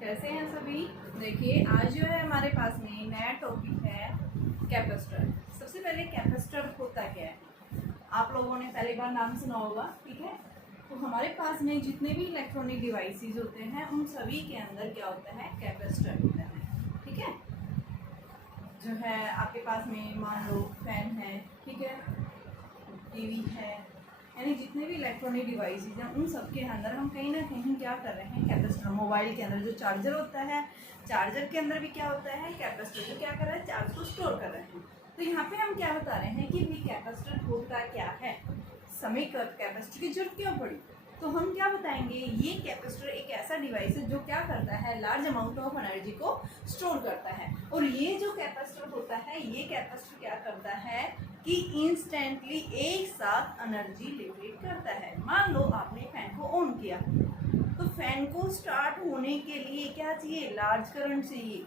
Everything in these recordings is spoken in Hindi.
कैसे हैं सभी। देखिए आज जो है हमारे पास में नया टॉपिक है कैपेसिटर। सबसे पहले कैपेसिटर होता क्या है, आप लोगों ने पहली बार नाम सुना होगा, ठीक है। तो हमारे पास में जितने भी इलेक्ट्रॉनिक डिवाइसेस होते हैं उन सभी के अंदर क्या होता है, कैपेसिटर होता है, ठीक है। जो है आपके पास में मान लो फैन है, ठीक है, टीवी है, यानी जितने भी इलेक्ट्रॉनिक डिवाइसेस हैं उन सब के अंदर हम कहीं ना कहीं क्या कर रहे हैं, कैपेसिटर। मोबाइल के अंदर जो चार्जर होता है, चार्जर के अंदर भी क्या होता है, कैपेसिटर। जो क्या कर रहा है, चार्ज को स्टोर कर रहे हैं। तो यहाँ पे हम क्या बता रहे हैं कि भाई कैपेसिटर होता क्या है, समय कैपेसिटर की जरूरत क्यों पड़ी। तो हम क्या बताएंगे, ये कैपेसिटर एक ऐसा डिवाइस है जो क्या करता है, लार्ज अमाउंट ऑफ एनर्जी को स्टोर करता है। और ये जो कैपेसिटर होता है, ये कैपेसिटर क्या करता है कि इंस्टेंटली एक साथ एनर्जी लिबरेट करता है। मान लो आपने फैन को ऑन किया, तो फैन को स्टार्ट होने के लिए क्या चाहिए, लार्ज करंट चाहिए,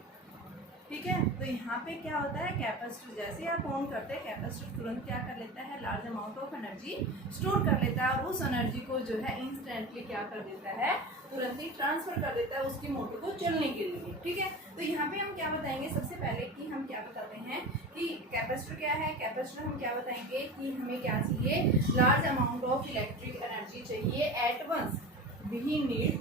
ठीक है। तो यहाँ पे क्या होता है, कैपेसिटर जैसे आप ऑन करते हैं, कैपेसिटर तुरंत क्या कर लेता है, large amount of energy store कर लेता है और उस एनर्जी को जो है इंस्टेंटली क्या कर देता है, तुरंत ही ट्रांसफर कर देता है उसकी मोटर को चलने के लिए, ठीक है। तो यहाँ पे हम क्या बताएंगे, सबसे पहले कि हम क्या बताते हैं कि कैपेसिटर क्या है। कैपेसिटर हम क्या बताएंगे कि हमें क्या चाहिए, large amount of electric energy चाहिए at once. We need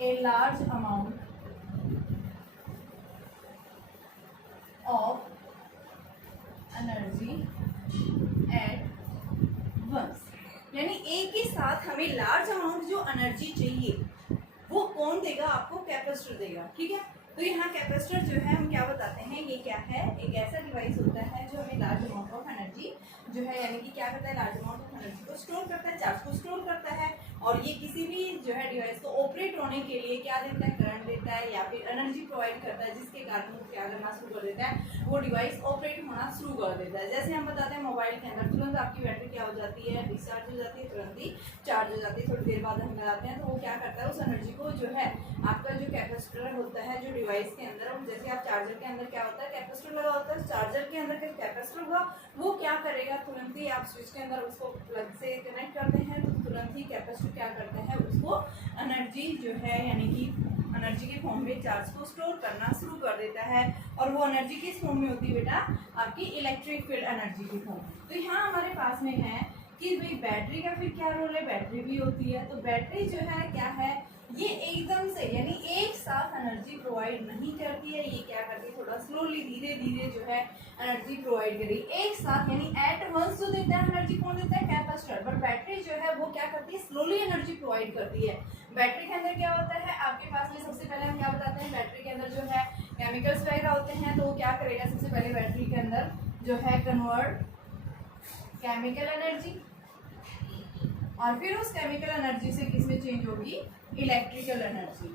a large amount of energy at once, यानी एक ही साथ हमें लार्ज अमाउंट जो एनर्जी चाहिए वो कौन देगा, आपको कैपेसिटर देगा, ठीक है। तो यहाँ कैपेसिटर जो है हम क्या बताते हैं, ये क्या है, एक ऐसा डिवाइस होता है जो हमें लार्ज अमाउंट ऑफ एनर्जी जो है, यानी कि क्या करता है, लार्ज अमाउंट ऑफ एनर्जी को स्टोर करता है, चार्ज को स्टोर करता है। और ये किसी भी जो है डिवाइस को ऑपरेट होने के लिए क्या देता है, करंट देता है या फिर एनर्जी प्रोवाइड करता है, जिसके कारण वो क्या करना शुरू कर देता है, वो डिवाइस ऑपरेट होना शुरू कर देता है। जैसे हम बताते हैं मोबाइल के अंदर तुरंत आपकी बैटरी क्या हो जाती है, डिस्चार्ज हो जाती है, तुरंत ही चार्ज हो जाती है। थोड़ी देर बाद हम लगाते हैं तो वो क्या करता है, उस एनर्जी को जो है आपका जो कैपेसिटर होता है जो डिवाइस के अंदर, जैसे आप चार्जर के अंदर क्या होता है, कैपेसिटर लगा होता है, चार्जर के अंदर कैपेसिटर होगा, वो क्या करेगा, तुरंत ही आप स्विच के अंदर उसको प्लग से कनेक्ट करते हैं तो तुरंत ही कैपेसिटर क्या करते हैं, उसको एनर्जी जो है यानी कि एनर्जी के फॉर्म में चार्ज को स्टोर करना शुरू कर देता है। और वो एनर्जी किस फॉर्म में होती है बेटा, आपकी इलेक्ट्रिक फील्ड एनर्जी की फॉर्म। तो यहाँ हमारे पास में है कि भाई बैटरी का फिर क्या रोल है, बैटरी भी होती है। तो बैटरी जो है क्या है, ये एकदम से यानी एक साथ एनर्जी प्रोवाइड नहीं करती है, ये क्या करती है, थोड़ा स्लोली धीरे धीरे जो है एनर्जी प्रोवाइड करेगी। एक साथ यानी एट वंस जो देता है एनर्जी, कौन देता है, कैपेसिटर। बट बैटरी जो है वो क्या करती है, स्लोली एनर्जी प्रोवाइड करती है। बैटरी के अंदर क्या होता है, आपके पास में सबसे पहले हम क्या बताते हैं, बैटरी के अंदर जो है केमिकल्स वगैरह होते हैं। तो वो क्या करेगा, सबसे पहले बैटरी के अंदर जो है कन्वर्ट केमिकल एनर्जी, और फिर उस केमिकल एनर्जी से किस में चेंज होगी, इलेक्ट्रिकल एनर्जी।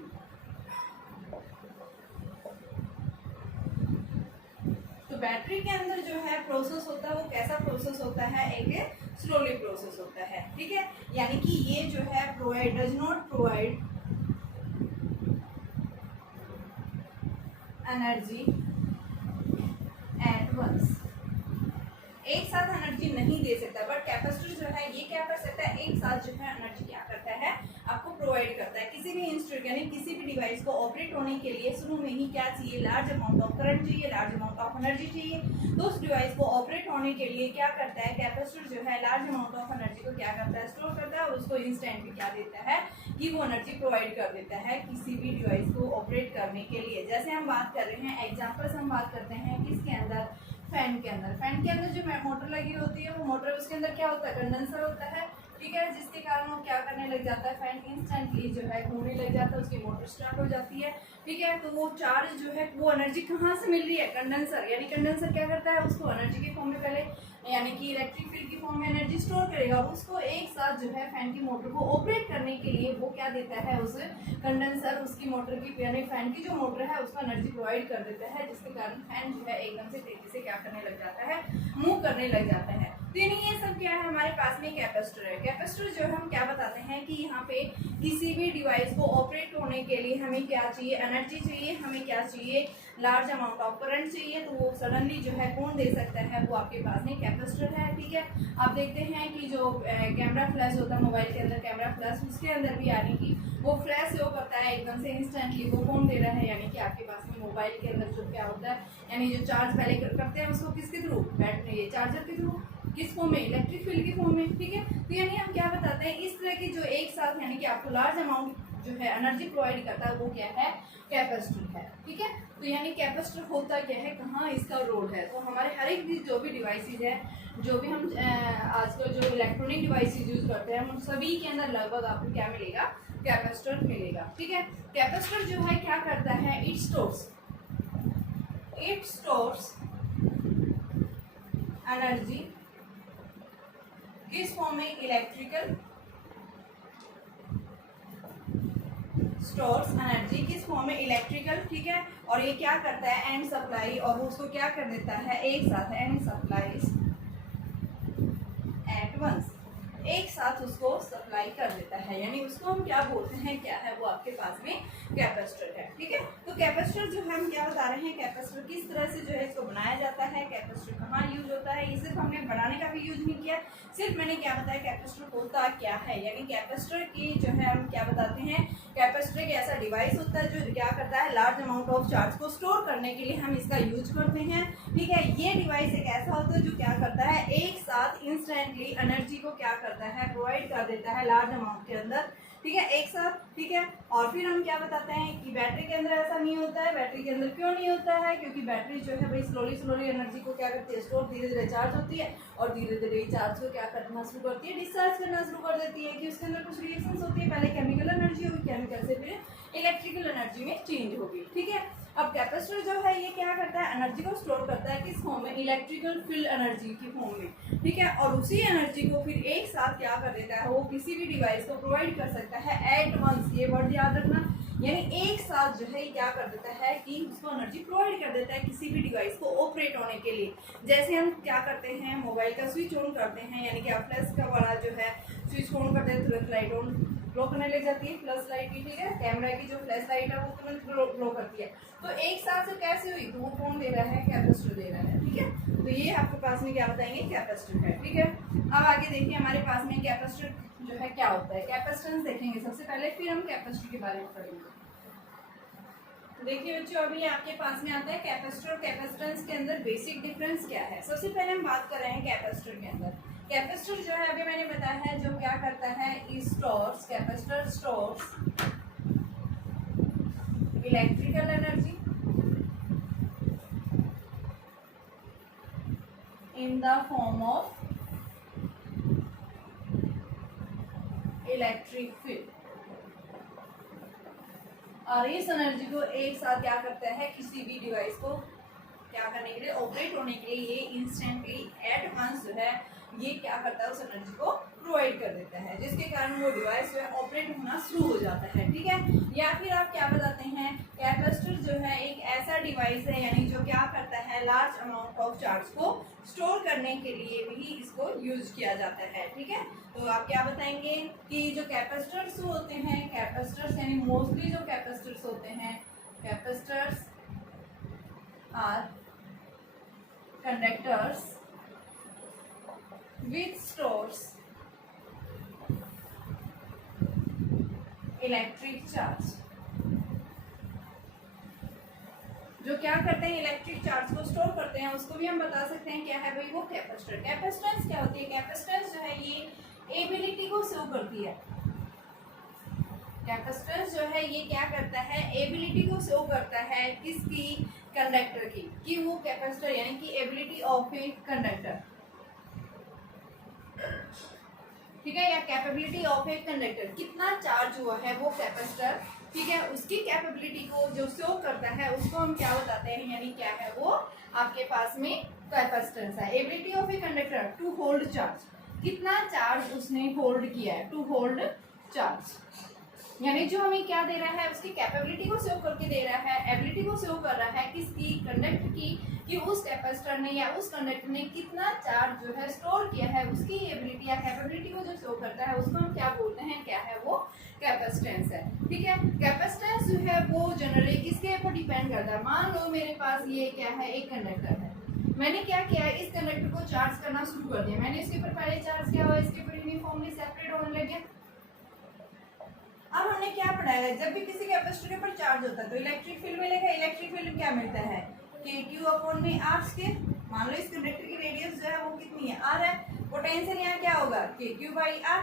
तो बैटरी के अंदर जो है प्रोसेस होता है वो कैसा प्रोसेस होता है, एक स्लोली प्रोसेस होता है, ठीक है। यानी कि ये जो है provide does not provide energy at once, एक साथ एनर्जी नहीं दे सकता। बट कैपेसिटर जो है ये क्या कर सकता है, एक साथ जो है एनर्जी क्या करता है, आपको प्रोवाइड करता है। किसी भी इंस्ट्रूमेंट यानी किसी भी डिवाइस को ऑपरेट होने के लिए शुरू में ही क्या चाहिए, लार्ज अमाउंट ऑफ करंट चाहिए, लार्ज अमाउंट ऑफ एनर्जी चाहिए। तो उस डिवाइस को ऑपरेट होने के लिए क्या करता है, कैपेसिटर जो है लार्ज अमाउंट ऑफ एनर्जी को क्या करता है, स्टोर करता है और उसको इंस्टेंटली क्या देता है कि वो एनर्जी प्रोवाइड कर देता है किसी भी डिवाइस को ऑपरेट करने के लिए। जैसे हम बात कर रहे हैं एग्जाम्पल्स, हम बात करते हैं किसके अंदर, फैन के अंदर। फैन के अंदर जो मोटर लगी होती है वो मोटर, उसके अंदर क्या होता है, कंडेंसर होता है, ठीक है, जिसके कारण वो क्या करने लग जाता है, फैन इंस्टेंटली जो है घूमने लग जाता है, उसकी मोटर स्टार्ट हो जाती है, ठीक है। तो वो चार्ज जो है वो एनर्जी कहाँ से मिल रही है, कंडेंसर। यानी कंडेंसर क्या करता है, उसको एनर्जी के फॉर्म में पहले यानी कि इलेक्ट्रिक फील्ड की फॉर्म में एनर्जी स्टोर करेगा और उसको एक साथ जो है फैन की मोटर को ऑपरेट करने के लिए वो क्या देता है, उस कंडेंसर उसकी मोटर की यानी फैन की जो मोटर है उसको एनर्जी प्रोवाइड कर देता है, जिसके कारण फैन जो है एकदम से तेजी से क्या करने लग जाता है, मूव करने लग जाता है। तो ये सब क्या है, हमारे पास में कैपेसिटर है। कैपेसिटर जो है हम क्या बताते हैं कि यहाँ पे किसी भी डिवाइस को ऑपरेट होने के लिए हमें क्या चाहिए, एनर्जी चाहिए, हमें क्या चाहिए, लार्ज अमाउंट ऑफ करंट चाहिए। तो वो सडनली जो है कौन दे सकता है, वो आपके पास में कैपेसिटर है, ठीक है। आप देखते हैं कि जो कैमरा फ्लैश होता है मोबाइल के अंदर, कैमरा फ्लैश उसके अंदर भी यानी कि वो फ्लैश शो करता है एकदम से इंस्टेंटली। वो कौन दे रहा है, यानी कि आपके पास में मोबाइल के अंदर जो क्या होता है, यानी जो चार्ज पहले करते हैं उसको किसके थ्रू, बैटरी चार्जर के थ्रू, किस फॉर्म में, इलेक्ट्रिक फील्ड के फॉर्म में, ठीक है। तो यानी हम क्या बताते हैं, इस तरह की जो एक साथ यानी कि आपको लार्ज अमाउंट जो है एनर्जी प्रोवाइड करता है वो क्या है, कैपेसिटर है, ठीक है। तो यानी कैपेसिटर होता क्या है, कहाँ इसका रोल है। तो हमारे हर एक जो भी डिवाइसेज है, जो भी हम आजकल जो इलेक्ट्रॉनिक डिवाइसेज यूज करते हैं, उन सभी के अंदर लगभग आपको क्या मिलेगा, कैपेसिटर मिलेगा, ठीक है। कैपेसिटर जो है क्या करता है, इट स्टोर्स एनर्जी किस फॉर्म में, इलेक्ट्रिकल, स्टोर्स एनर्जी किस फॉर्म में, इलेक्ट्रिकल, ठीक है। और ये क्या करता है, एंड सप्लाई, और वो उसको क्या कर देता है, एक साथ एंड सप्लाईज एट वंस, एक साथ उसको सप्लाई कर देता है, यानी उसको हम क्या बोलते हैं, क्या है वो आपके पास में कैपेसिटर है, ठीक है। तो कैपेसिटर जो है हम क्या बता रहे हैं, कैपेसिटर किस तरह से जो है इसको बनाया जाता है, कैपेसिटर कहाँ यूज होता है। ये सिर्फ हमने बनाने का भी यूज नहीं किया, सिर्फ मैंने क्या बताया कैपेसिटर होता क्या है, यानी कैपेसिटर की जो है हम क्या बताते हैं, कैपेसिटर एक ऐसा डिवाइस होता है जो क्या करता है, लार्ज अमाउंट ऑफ चार्ज को स्टोर करने के लिए हम इसका यूज करते हैं, ठीक है। ये डिवाइस एक ऐसा होता है जो क्या करता है, एक साथ इंस्टेंटली एनर्जी को क्या करता है, प्रोवाइड कर देता है लार्ज अमाउंट के अंदर, ठीक है, एक साथ, ठीक है। और फिर हम क्या बताते हैं कि बैटरी के अंदर ऐसा नहीं होता है। बैटरी के अंदर क्यों नहीं होता है, क्योंकि बैटरी जो है भाई स्लोली एनर्जी को क्या करती है, स्टोर, धीरे धीरे चार्ज होती है और धीरे धीरे चार्ज को क्या करना शुरू करती है, डिस्चार्ज करना शुरू कर देती है, कि उसके अंदर कुछ रिएक्शंस होती है, पहले केमिकल एनर्जी होगी, केमिकल से फिर इलेक्ट्रिकल एनर्जी में चेंज होगी, ठीक है। अब कैपेसिटर जो है ये क्या करता है, एनर्जी को स्टोर करता है किस फॉर्म में, इलेक्ट्रिकल फील्ड एनर्जी की फॉर्म में, ठीक है। और उसी एनर्जी को फिर एक साथ क्या कर देता है, वो किसी भी डिवाइस को प्रोवाइड कर सकता है एट वंस, ये वर्ड याद रखना, यानी एक साथ जो है क्या कर देता है कि उसको एनर्जी प्रोवाइड कर देता है किसी भी डिवाइस को ऑपरेट होने के लिए। जैसे हम क्या करते हैं, मोबाइल का स्विच ऑन करते हैं, यानी कि आप फ्लैश का वाला जो है स्विच ऑन करते हैं, तुरंत लाइट ऑन ग्लो करने लग जाती है, फ्लैश लाइट की, ठीक है। कैमरा की जो फ्लैश लाइट है वो तुरंत ग्लो करती है। तो एक साथ से कैसे हुई, तो वो कौन दे रहा है, कैपेसिटर दे रहा है, ठीक है। तो ये आपके पास में क्या बताएंगे, कैपेसिटर है, ठीक है। अब आगे देखिए हमारे पास में कैपेसिटर जो है क्या होता है, कैपेसिटेंस देखेंगे सबसे पहले, फिर हम कैपेसिटर के बारे में पढ़ेंगे। देखिए बच्चों, अभी आपके पास में आता है कैपेसिटर और कैपेसिटेंस के अंदर बेसिक डिफरेंस क्या है। सबसे पहले हम बात कर रहे हैं कैपेसिटर के अंदर। कैपेसिटर जो है अभी मैंने बताया है जो क्या करता है, stores, capacitor stores electrical energy in the form of electric field, और इस एनर्जी को एक साथ क्या करता है, किसी भी डिवाइस को क्या करने के लिए, ऑपरेट होने के लिए, ये इंस्टेंटली एट वंस जो है ये क्या करता है, उस एनर्जी को प्रोवाइड कर देता है, जिसके कारण वो डिवाइस जो है ऑपरेट होना शुरू हो जाता है, ठीक है। या फिर आप क्या बताते हैं, कैपेसिटर जो है एक ऐसा डिवाइस है, यानी जो क्या करता है, लार्ज अमाउंट ऑफ चार्ज को स्टोर करने के लिए भी इसको यूज किया जाता है, ठीक है। तो आप क्या बताएंगे कि जो कैपेसिटर्स होते हैं, कैपेसिटर्स यानी मोस्टली जो कैपेसिटर्स होते हैं, capacitors are conductors which stores electric charge, जो क्या करते हैं, इलेक्ट्रिक चार्ज को स्टोर करते हैं, उसको भी हम बता सकते हैं क्या है भाई, वो कैपेसिटर। कैपेसिटेंस क्या होती है, कैपेसिटेंस जो है ये एबिलिटी को शो करती है। कैपेसिटेंस जो है ये क्या करता है, एबिलिटी को शो करता है, किसकी, कंडक्टर की, कि वो कैपेसिटर यानी कि एबिलिटी ऑफ ए कंडक्टर, ठीक है, या कैपेबिलिटी ऑफ ए कंडक्टर, कितना चार्ज हुआ है वो कैपेसिटर, ठीक है, उसकी कैपेबिलिटी को जो शो करता है उसको हम क्या बताते हैं, यानी क्या है वो आपके पास में कैपेसिटेंस है। Ability of a conductor to hold charge, कितना चार्ज उसने होल्ड किया है, टू होल्ड चार्ज, यानी जो हमें क्या दे रहा है, उसकी कैपेबिलिटी को शो करके दे रहा है, एबिलिटी को शो कर रहा है, किसकी, कंडक्टर की, कि उस कैपेसिटर ने या उस कंडक्टर ने कितना चार्ज जो है स्टोर किया है, उसकी एबिलिटी या कैपेबिलिटी को जो शो करता है उसको हम क्या बोलते हैं, क्या है वो कैपेसिटेंस है, ठीक है। कैपेसिटेंस जो है वो जनरली किसके ऊपर डिपेंड करता है, मान लो मेरे पास ये क्या है, एक कंडक्टर है, मैंने क्या किया, इस कंडक्टर को चार्ज करना शुरू कर दिया, मैंने इसके ऊपर पहले चार्ज किया हुआ, इसके ऊपर यूनिफॉर्मली सेपरेट होने लगे। अब हमने क्या बढ़ाएगा, जब भी किसी कैपेसिटर के ऊपर चार्ज होता है तो इलेक्ट्रिक फील्ड मिलेगा। इलेक्ट्रिक फील्ड क्या मिलता है, KQ/R स्क्वायर। मान लो इस कंडक्टर की रेडियस जो है वो कितनी है, R है। पोटेंशियल यहाँ क्या होगा, KQ/R।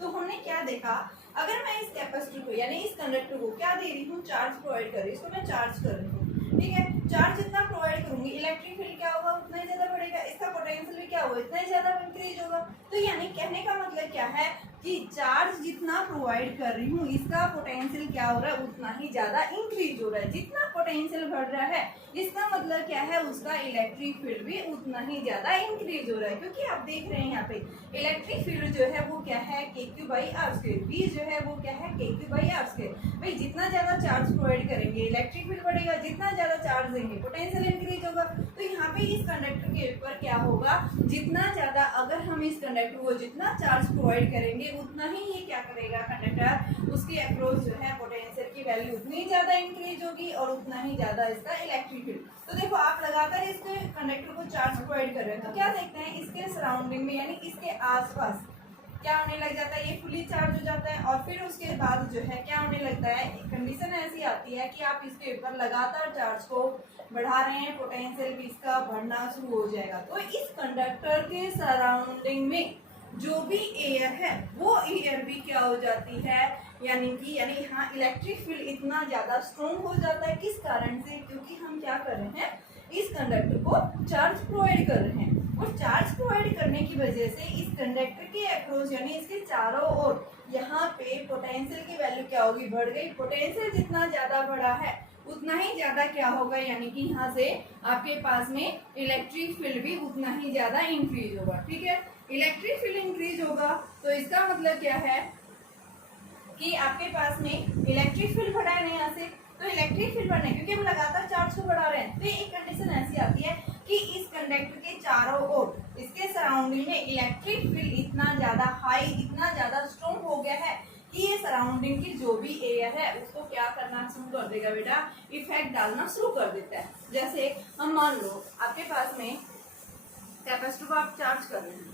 तो हमने क्या देखा, अगर मैं इस कैपेसिटर को यानी इस कंडक्टर को क्या दे रही हूँ, चार्ज प्रोवाइड कर रही हूँ, इसको मैं चार्ज कर रही हूँ, ठीक है। चार्ज जितना प्रोवाइड करूंगी इलेक्ट्रिक फील्ड क्या होगा, उतना ही ज्यादा बढ़ेगा, इसका पोटेंशियल भी क्या होगा, इतना ही ज्यादा इंक्रीज होगा। तो यानी कहने का मतलब क्या है कि चार्ज जितना प्रोवाइड कर रही हूँ इसका पोटेंशियल क्या हो रहा है, उतना ही ज्यादा इंक्रीज हो रहा है। जितना पोटेंशियल बढ़ रहा है इसका मतलब क्या है, उसका इलेक्ट्रिक फील्ड भी उतना ही ज्यादा इंक्रीज हो रहा है। क्योंकि आप देख रहे हैं यहाँ पे इलेक्ट्रिक फील्ड जो है वो क्या है, KQ/R स्क्वायर। V जो है वो क्या है, KQ/R स्क्वायर। भाई जितना ज्यादा चार्ज प्रोवाइड करेंगे इलेक्ट्रिक फील्ड बढ़ेगा, जितना ज्यादा चार्ज देंगे पोटेंशियल इंक्रीज होगा। तो यहाँ पे इस कंडक्टर के ऊपर क्या होगा, जितना ज्यादा अगर हम इस कंडक्टर को जितना चार्ज प्रोवाइड करेंगे उतना ही ये क्या करेगा कंडक्टर, उसकी अक्रॉस जो है पोटेंशियल की वैल्यू उतनी ज्यादा इंक्रीज होगी और उतना ही ज्यादा इसका इलेक्ट्रिक फील्ड। तो देखो आप लगातार इसके कंडक्टर को चार्ज प्रोवाइड कर रहे हैं तो क्या देखते हैं, इसके सराउंडिंग में यानी इसके आसपास क्या होने लग जाता है, ये फुली चार्ज हो जाता है। और फिर उसके बाद जो है क्या होने लगता है, कंडीशन ऐसी आती है कि आप इसके ऊपर लगातार चार्ज को बढ़ा रहे हैं, पोटेंशियल भी इसका बढ़ना शुरू हो जाएगा। तो इस कंडक्टर के सराउंडिंग में जो भी एयर है वो एयर भी क्या हो जाती है, यानी यहाँ इलेक्ट्रिक फील्ड इतना ज्यादा स्ट्रॉन्ग हो जाता है। किस कारण से, क्योंकि हम क्या कर रहे हैं, इस कंडक्टर को चार्ज प्रोवाइड कर रहे हैं। और चार्ज प्रोवाइड करने की वजह से इस कंडक्टर के अक्रॉस यानी इसके चारों ओर यहाँ पे पोटेंशियल की वैल्यू क्या होगी, बढ़ गई। पोटेंशियल जितना ज्यादा बढ़ा है उतना ही ज्यादा क्या होगा, यानी कि यहाँ से आपके पास में इलेक्ट्रिक फील्ड भी उतना ही ज्यादा इंक्रीज होगा, ठीक है। इलेक्ट्रिक फील्ड इंक्रीज होगा तो इसका मतलब क्या है कि आपके पास में इलेक्ट्रिक फील्ड बढ़ा है ना यहाँ से, तो इलेक्ट्रिक फील्ड बढ़ने क्योंकि हम लगातार चार्ज को बढ़ा रहे हैं। तो एक कंडीशन ऐसी आती है कि इस कंडक्टर के चारों ओर इसके सराउंडिंग में इलेक्ट्रिक फील्ड इतना ज्यादा हाई, इतना ज्यादा स्ट्रॉन्ग हो गया है कि ये सराउंडिंग की जो भी एयर है उसको क्या करना शुरू कर देगा बेटा, इफेक्ट डालना शुरू कर देता है। जैसे हम मान लो आपके पास में कैपेसिटर को आप चार्ज कर रहे हैं,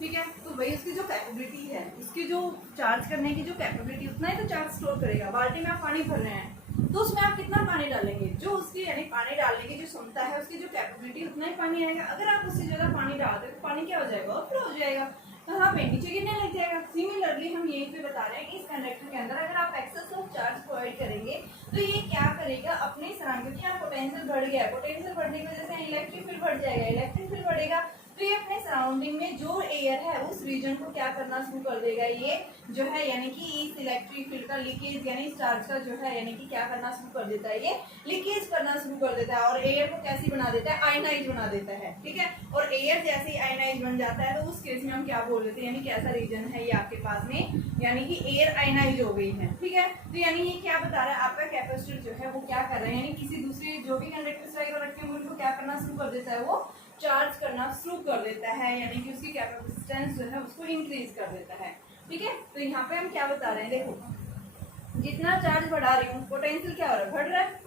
ठीक है, तो भाई उसकी जो कैपेबिलिटी है, उसकी जो चार्ज करने की जो कैपेबिलिटी उतना ही तो चार्ज स्टोर करेगा। बाल्टी में आप पानी भर रहे हैं तो उसमें आप कितना पानी डालेंगे, जो उसकी यानी पानी डालने की जो क्षमता है उसकी जो कैपेबिलिटी उतना ही पानी आएगा। अगर आप उससे ज्यादा पानी डालते हैं तो पानी क्या हो जाएगा, ओवरफ्लो हो जाएगा, कहाँ पे नीचे गिरने लग जाएगा। सिमिलरली हम यहीं पे बता रहे हैं कि इस कंडक्टर के अंदर अगर आप एक्सेस ऑफ चार्ज प्रोवाइड करेंगे तो ये क्या करेगा, अपने सराउंड, क्योंकि यहाँ पोटेंशियल बढ़ गया है, पोटेंशियल बढ़ने की वजह से इलेक्ट्रिक फील्ड बढ़ जाएगा, इलेक्ट्रिक फील्ड बढ़ेगा तो ये अपने सराउंडिंग में जो एयर है उस रीजन को क्या करना शुरू कर देगा, ये जो है यानी कि इस इलेक्ट्रिक फील्ड का लीकेज यानी इस चार्ज का जो है यानी कि क्या करना शुरू कर देता है, ये लीकेज करना शुरू कर देता है और एयर को कैसी बना देता है, आयनाइज बना देता है, ठीक है। और एयर जैसे ही आयनाइज बन जाता है तो उस केस में हम क्या बोल देते हैं, यानी कैसा रीजन है ये आपके पास में, यानी कि एयर आयनाइज हो गई है, ठीक है। तो यानी ये क्या बता रहा है, आपका कैपेसिटर जो है वो क्या कर रहे हैं, यानी किसी दूसरी जो भी कंडक्टर्स वगैरह रखे होंगे उनको क्या करना शुरू कर देता है, वो चार्ज करना शुरू कर देता है, यानी कि उसकी कैपेसिटेंस जो है उसको इंक्रीज कर देता है, ठीक है। तो यहाँ पे हम क्या बता रहे हैं, देखो जितना चार्ज बढ़ा रही हूँ पोटेंशियल क्या हो रहा है, बढ़ रहा है,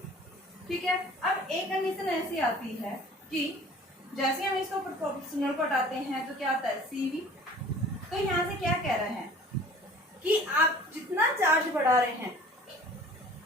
ठीक है। अब एक कंडीशन ऐसी आती है कि जैसे हम इसको प्रोपोर्शनल को हटाते हैं तो क्या आता है, CV। तो यहाँ से क्या कह रहे हैं कि आप जितना चार्ज बढ़ा रहे हैं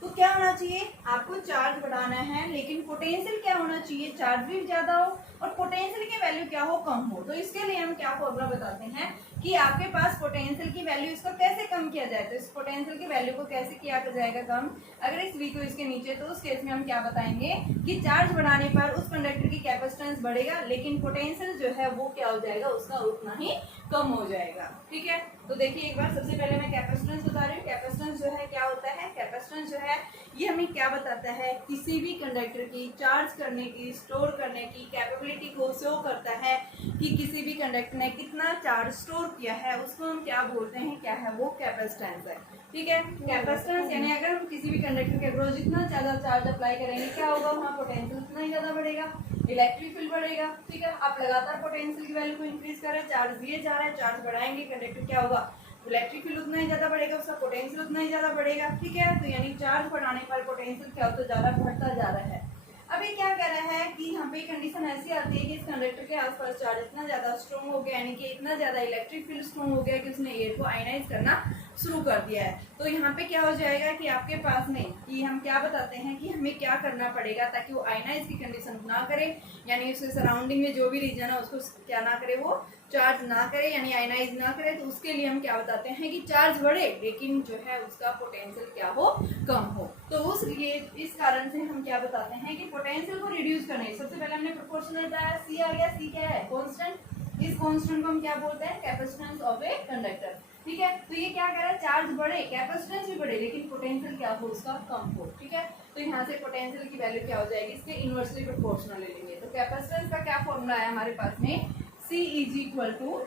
तो क्या होना चाहिए, आपको चार्ज बढ़ाना है लेकिन पोटेंशियल क्या होना चाहिए, चार्ज भी ज्यादा हो और पोटेंशियल की वैल्यू क्या हो, कम हो। तो इसके लिए हम क्या फॉर्मूला बताते हैं कि आपके पास पोटेंशियल की वैल्यू, इसको कैसे कम किया जाए, तो इस पोटेंशियल की वैल्यू को कैसे किया जाएगा कम, अगर इस V को इसके नीचे, तो उस केस में हम क्या बताएंगे कि चार्ज बढ़ाने पर उस कंडक्टर की कैपेसिटेंस बढ़ेगा लेकिन पोटेंशियल जो है वो क्या हो जाएगा, उसका उतना ही कम हो जाएगा, ठीक है। तो देखिए एक बार सबसे पहले मैं कैपेसिटेंस बता रही हूँ। कैपेसिटेंस जो है क्या होता है, कैपेसिटेंस जो है ये हमें क्या बताता है, किसी भी कंडक्टर की चार्ज करने की, स्टोर करने की कैपेबिलिटी को शो करता है कि किसी भी कंडक्टर ने कितना चार्ज स्टोर किया है, उसको हम क्या बोलते हैं, क्या है वो कैपेसिटेंस है, ठीक है। कैपेसिटेंस यानी अगर हम किसी भी कंडक्टर के अक्रॉस जितना ज्यादा चार्ज अप्लाई करेंगे क्या होगा, वहाँ पोटेंशियल उतना ही ज्यादा बढ़ेगा, इलेक्ट्रिक फील्ड बढ़ेगा, ठीक है। आप लगातार पोटेंशियल की वैल्यू को इंक्रीज कर रहे हैं, चार्ज दिए जा रहा है, चार्ज बढ़ाएंगे कंडक्टर क्या होगा, इलेक्ट्रिक फील्ड उतना ही ज्यादा बढ़ेगा, उसका पोटेंशियल उतना ही ज्यादा बढ़ेगा, ठीक है। तो यानी चार्ज बढ़ाने पर पोटेंशियल क्या होता जा रहा है, बढ़ता जा रहा है। अब ये क्या कर रहा है कि यहाँ पे कंडीशन ऐसी आती है कि इस कंडक्टर के आसपास चार्ज इतना ज्यादा स्ट्रॉन्ग हो गया, यानी कि इतना ज्यादा इलेक्ट्रिक फील्ड स्ट्रॉन्ग हो गया कि उसने एयर को आयनाइज करना शुरू कर दिया है। तो यहाँ पे क्या हो जाएगा कि आपके पास में कि हम क्या बताते हैं कि हमें क्या करना पड़ेगा ताकि वो आयनाइज की कंडीशन ना करे, यानी उसके सराउंडिंग में जो भी रीजन है उसको क्या ना करे, वो चार्ज ना करे यानी आयनाइज ना करे। तो उसके लिए हम क्या बताते हैं कि चार्ज बढ़े लेकिन जो है उसका पोटेंशियल क्या हो, कम हो। तो उस लिए इस कारण से हम क्या बताते हैं कि पोटेंशियल को रिड्यूस करने, सबसे पहले हमने प्रोपोर्शनल बताया, सी आ गया। सी क्या है, कांस्टेंट। इस कांस्टेंट को हम क्या बोलते हैं, कैपेसिटेंस ऑफ ए कंडक्टर। ठीक है, तो ये क्या कर रहा है, चार्ज बढ़े, कैपेसिटेंस भी बढ़े लेकिन पोटेंशियल क्या हो उसका कम हो। ठीक है, तो यहाँ से पोटेंशियल की वैल्यू क्या हो जाएगी, इसके इनवर्सली प्रोपोर्शनल ले लेंगे। तो कैपेसिटेंस का क्या फॉर्मूला है हमारे पास में, C is equal to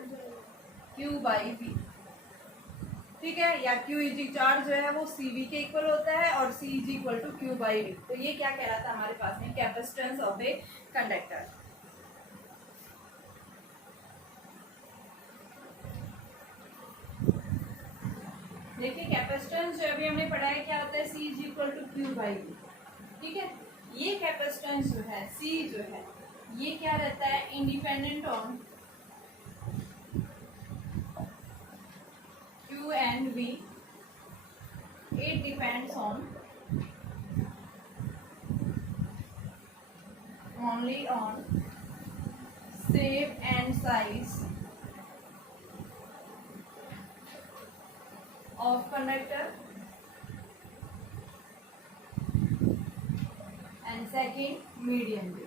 Q by V। ठीक है, या Q इज चार्ज जो है वो CV के इक्वल होता है और C is equal to Q by V। तो ये क्या कह रहा था हमारे पास में, कैपेसिटेंस ऑफ ए कंडक्टर। देखिए कैपेसिटेंस जो अभी हमने पढ़ा है क्या होता है, C is equal to Q by V। ठीक है, ये कैपेसिटेंस जो है C जो है ये क्या रहता है, independent on Q and V, it depends on only on shape and size of conductor and second medium paper।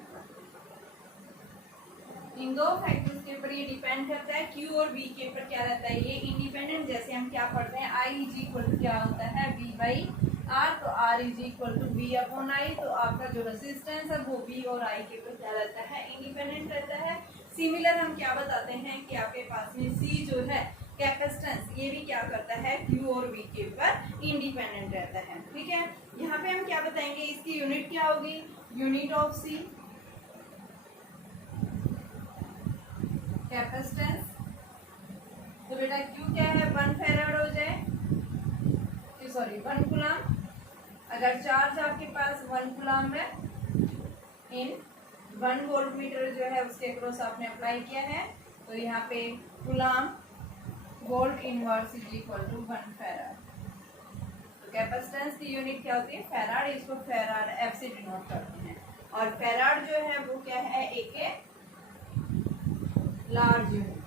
इन दो फैक्टर्स के ऊपर ये डिपेंड करता है। Q और V के ऊपर क्या रहता है, ये इंडिपेंडेंट। जैसे हम क्या पढ़ते हैं, I इज इक्वल टू क्या होता है, V बाई R। तो R is equal to V upon I। तो आपका जो रेसिस्टेंस है वो V और I के ऊपर क्या रहता है, इंडिपेंडेंट रहता है। सिमिलर हम क्या बताते हैं कि आपके पास में C जो है कैपेसिटेंस, ये भी क्या करता है, Q और V के ऊपर इंडिपेंडेंट रहता है। ठीक है, यहाँ पे हम क्या बताएंगे, इसकी यूनिट क्या होगी, यूनिट ऑफ C कैपेसिटेंस। तो बेटा Q क्या है, 1 फैराड हो जाए, सॉरी 1 कूलम। अगर चार्ज आपके पास 1 कूलम है इन 1 वोल्ट मीटर जो है उसके अक्रॉस आपने अप्लाई किया है, तो यहाँ पे coulomb volt inverse is equal to 1 farad. तो कैपेसिटेंस की यूनिट क्या होती है, फैराड। इसको फैराड F से डिनोट करते हैं। और फैराड जो है वो क्या है, एक लार्ज यूनिट।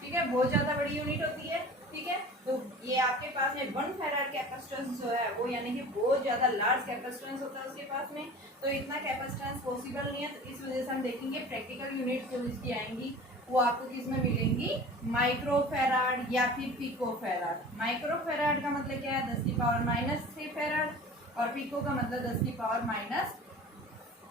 ठीक है, बहुत ज्यादा बड़ी यूनिट होती है। ठीक है, तो ये आपके पास में 1 फैराड कैपेसिटेंस जो है वो यानी कि बहुत ज्यादा लार्ज कैपेसिटेंस होता है उसके पास में। तो इतना कैपेसिटेंस पॉसिबल नहीं है, तो इस वजह से हम देखेंगे प्रैक्टिकल यूनिट जो इसकी आएंगी वो आपको किस में मिलेंगी, माइक्रो फैराड या फिर पिको फैराड। माइक्रो फैराड का मतलब क्या है, 10 की पावर माइनस 6 फैराड, और पिको का मतलब 10 की पावर माइनस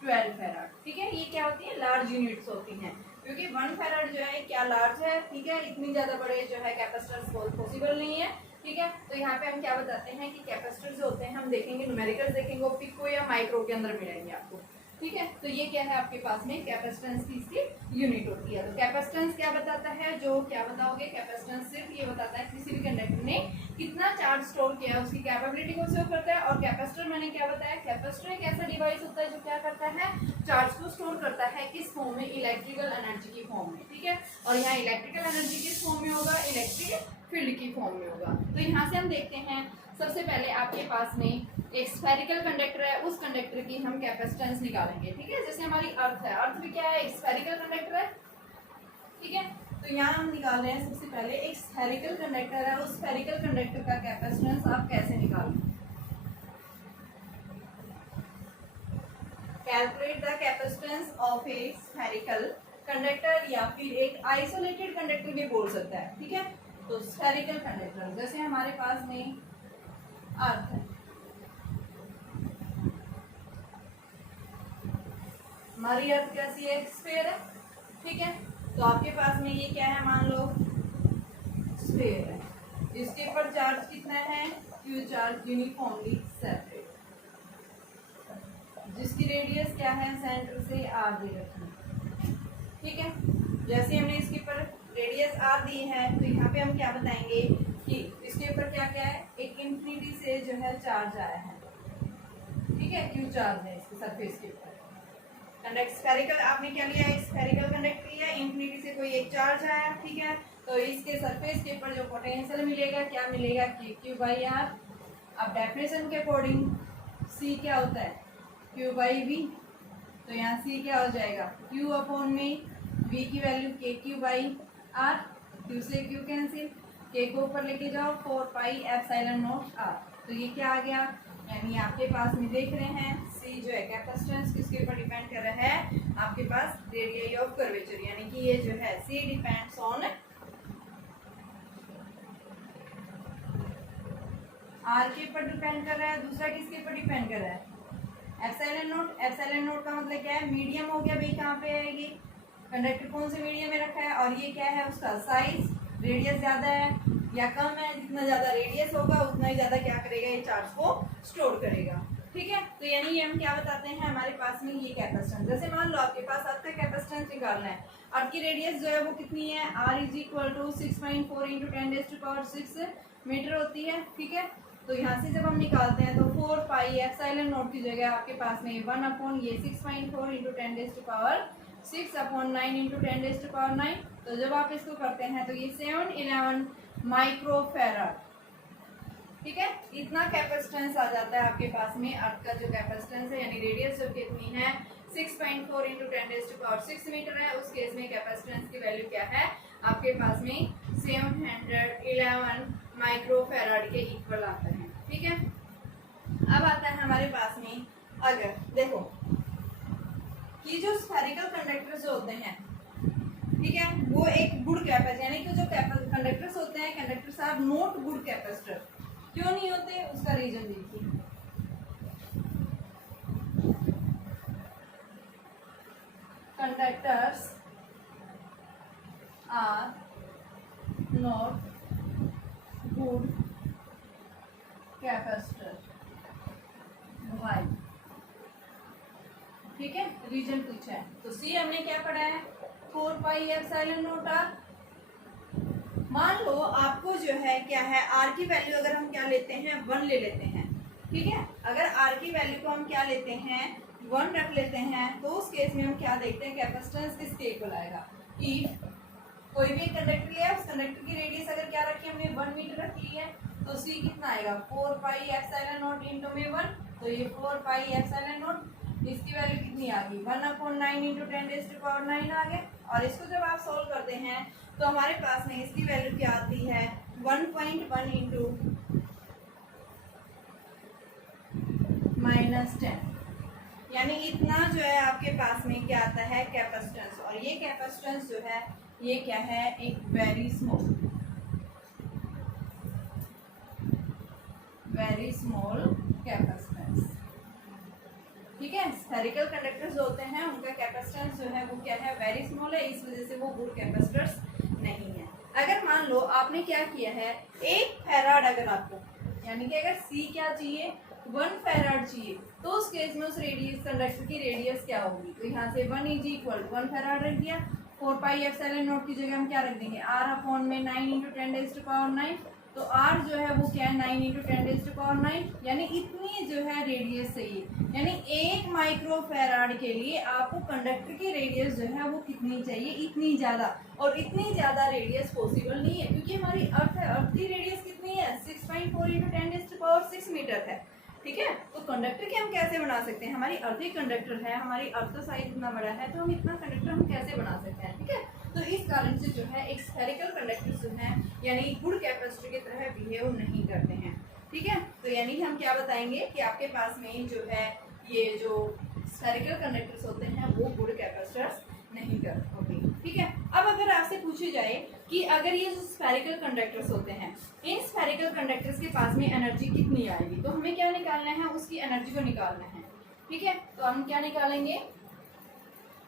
12 फैराड। ठीक है, ये क्या होती है, लार्ज यूनिट्स होती हैं, क्योंकि 1 फैराड जो है क्या लार्ज है। ठीक है, इतनी ज्यादा बड़े जो है कैपेसिटर्स पॉसिबल नहीं है। ठीक है, तो यहाँ पे हम क्या बताते हैं कि कैपेसिटर जो होते हैं हम देखेंगे, न्यूमेरिकल देखेंगे, वो पिको या माइक्रो के अंदर मिलेंगे आपको। ठीक है, तो ये क्या है आपके पास में, कैपेसिटेंस की इसकी यूनिट होती है। तो कैपेसिटेंस क्या बताता है, जो क्या बताओगे, कैपेसिटेंस सिर्फ ये बताता है किसी भी कंडक्टर ने कितना चार्ज स्टोर किया है, उसकी कैपेबिलिटी को शो करता है। और कैपेसिटर मैंने क्या बताया, कैपेसिटर एक ऐसा डिवाइस होता है जो क्या करता है, चार्ज को स्टोर करता है किस फॉर्म में, इलेक्ट्रिकल एनर्जी की फॉर्म में। ठीक है, और यहाँ इलेक्ट्रिकल एनर्जी किस फॉर्म में होगा, इलेक्ट्रिक फील्ड की फॉर्म में होगा। तो यहाँ से हम देखते हैं, सबसे पहले आपके पास में एक स्फेरिकल कंडक्टर है, उस कंडक्टर की हम कैपेसिटेंस निकालेंगे। ठीक है, जैसे हमारी अर्थ है, अर्थ भी क्या है, स्फेरिकल कंडक्टर है। ठीक है, तो यहाँ हम निकाल रहे हैं सबसे पहले एक स्फेरिकल कंडक्टर है, उस स्फेरिकल कंडक्टर का कैपेसिटेंस आप कैसे निकालेंगे, calculate the capacitance of A spherical conductor, या फिर एक आइसोलेटेड कंडक्टर भी बोल सकता है। ठीक है, तो स्फेरिकल कंडक्टर जैसे हमारे पास में अर्थ है, हमारी अर्थ कैसी है, स्फीयर है। ठीक है, तो आपके पास में ये क्या है, मान लो स्फीयर है, इसके ऊपर चार्ज कितना है, Q चार्ज यूनिफॉर्मली सेपरेट, जिसकी रेडियस क्या है, सेंटर से आगे रखनी। ठीक है, जैसे हमने इसके ऊपर रेडियस R दी है, तो यहाँ पे हम क्या बताएंगे कि इसके ऊपर क्या क्या है, एक इंफिनिटी से जो है चार्ज आया है। ठीक ठीक है, क्यू चार्ज है इसके सरफेस के ऊपर। कंडक्ट स्फेरिकल, आपने क्या लिया है, स्फेरिकल कंडक्टर लिया, इंफिनिटी से कोई एक चार्ज आया, ठीक है, तो इसके सरफेस के ऊपर जो पोटेंशियल मिलेगा क्या मिलेगा, के क्यू बाई आर। अब डेफिनेशन के अकॉर्डिंग सी क्या होता है, क्यू बाई वी, तो यहाँ सी क्या हो जाएगा, क्यू अपॉन में वी की वैल्यू के क्यू बाई आर, क्यू से क्यू कैंसिल, के को ऊपर लेके जाओ 4 पाई एप्सिलॉन नॉट आर, तो ये क्या आ गया, यानी आपके पास में देख रहे हैं सी जो है कैपेसिटेंस किसके ऊपर डिपेंड कर रहा है, आपके पास रेडियस ऑफ कर्वेचर, यानी कि ये जो है सी डिपेंड्स ऑन आर के ऊपर डिपेंड कर रहा है, दूसरा किसके ऊपर डिपेंड कर रहा है, एप्सिलॉन नॉट। एप्सिलॉन नॉट का मतलब क्या है, मीडियम हो गया भाई, कहाँ पे आएगी, कंडक्टर कौन से मीडियम में रखा है, और ये क्या है उसका साइज, रेडियस ज्यादा है या कम है, जितना ज्यादा रेडियस होगा उतना ही ज्यादा क्या करेगा, ये चार्ज को स्टोर करेगा, ठीक है। तो यानी ये हम क्या बताते हैं, हमारे पास में ये कैपेसिटेंस, जैसे मान लो आपके पास अर्थ का कैपेसिटेंस निकालना है, अर्थ की रेडियस जो है वो कितनी है, r is equal to 6.4 into 10⁻⁶ metre होती है, ठीक है। तो यहाँ से जब हम निकालते हैं तो 4 पाई एप्सिलॉन नॉट की जगह आपके पास में 1 अपॉन ये 6.4 इंटू 10⁻⁶ अपॉन 9 इंटू 10⁻⁹, तो जब आप इसको करते हैं तो ये 711 माइक्रोफैराड, ठीक है, इतना कैपेसिटेंस आ जाता है आपके पास में अर्थ का जो कैपेसिटेंस है, यानी रेडियस जो कितनी है 6.4 इंटू 10⁻⁶ मीटर है, उस केस में कैपेसिटेंस की वैल्यू क्या है आपके पास में 711 माइक्रोफैराड के इक्वल आता है, ठीक है। अब आता है हमारे पास में, अगर देखो कि जो स्फेरिकल कंडक्टर्स होते हैं, ठीक है, वो एक गुड कैपेसिटर, यानी कि जो कंडक्टर्स होते हैं, conductors are not good capacitor, क्यों नहीं होते उसका रीजन देखिए। Conductors are not good capacitor, why, ठीक है, रीजन पूछा है, तो सी हमने क्या पढ़ा है 4 पाई एप्सिलॉन नॉट आर। मान लो आपको जो है क्या है, आर की वैल्यू अगर हम क्या लेते हैं 1 ले लेते हैं, ठीक है, अगर आर की वैल्यू को हम क्या लेते हैं 1 रख लेते हैं, तो उस केस में हम क्या देखते हैं, कैपेसिटेंस किसके इक्वल आएगा, कि कोई भी कंडक्टर लिया, उस कंडक्टर की रेडियस अगर क्या रखी हमने 1 मीटर रख ली है, तो सी कितना आएगा 4 पाई एप्सिलॉन नॉट इंटू में 1, तो ये 4 पाई एप्सिलॉन नॉट, इसकी वैल्यू कितनी आ गई 1 अपॉन 9 इंटू 10⁻⁹ आ गया, और इसको जब आप सोल्व करते हैं तो हमारे पास में इसकी वैल्यू क्या आती है 1.1 इंटू -10, यानी इतना जो है आपके पास में क्या आता है कैपेसिटेंस, और ये कैपेसिटेंस जो है ये क्या है, एक वेरी स्मॉल कैपेसिटेंस, ठीक है। स्फेरिकल कंडक्टर्स होते हैं उनका कैपेसिटेंस जो है वो क्या है, वेरी स्मॉल है, इस वजह से वो गुड कैपेसिटर्स नहीं है। अगर मान लो आपने क्या किया है 1 फैराड, अगर आपको यानी कि अगर सी क्या चाहिए 1 फैराड चाहिए, तो उस केस में उस रेडियस कंडक्टर की रेडियस क्या होगी, तो यहाँ से 1 इज इक्वल 1 फैराड रख दिया, 4 पाई एप्सिलॉन नॉट की जगह हम क्या रख देंगे आर अपॉन में 9 इंटू 10⁻⁹, तो आर जो है वो क्या है 9 इंटू 10⁻⁹, यानी इतनी जो है रेडियस चाहिए, यानी 1 माइक्रोफैराड के लिए आपको कंडक्टर की रेडियस जो है वो कितनी चाहिए, इतनी ज्यादा, और इतनी ज्यादा रेडियस पॉसिबल नहीं है, क्योंकि हमारी अर्थ की रेडियस कितनी है 6.4 इंटू 10⁻⁶ मीटर है, ठीक है। तो कंडक्टर के हम कैसे बना सकते हैं, हमारी अर्थ ही कंडक्टर है, हमारी अर्थ का साइज इतना बड़ा है, तो हम इतना कंडक्टर हम कैसे बना सकते हैं, ठीक है। तो इस कारण से जो है एक स्फेरिकल कंडक्टर जो है यानी गुड कैपेसिटर की तरह बिहेव नहीं करते हैं, ठीक है। तो यानी हम क्या बताएंगे कि आपके पास में जो है ये जो स्फेरिकल कंडक्टर्स होते हैं वो गुड कैपेसिटर्स नहीं कर होते, ठीक है। अब अगर आपसे पूछे जाए कि अगर ये जो स्फेरिकल कंडक्टर्स होते हैं, इन स्फेरिकल कंडक्टर्स के पास में एनर्जी कितनी आएगी, तो हमें क्या निकालना है, उसकी एनर्जी को निकालना है, ठीक है। तो हम क्या निकालेंगे,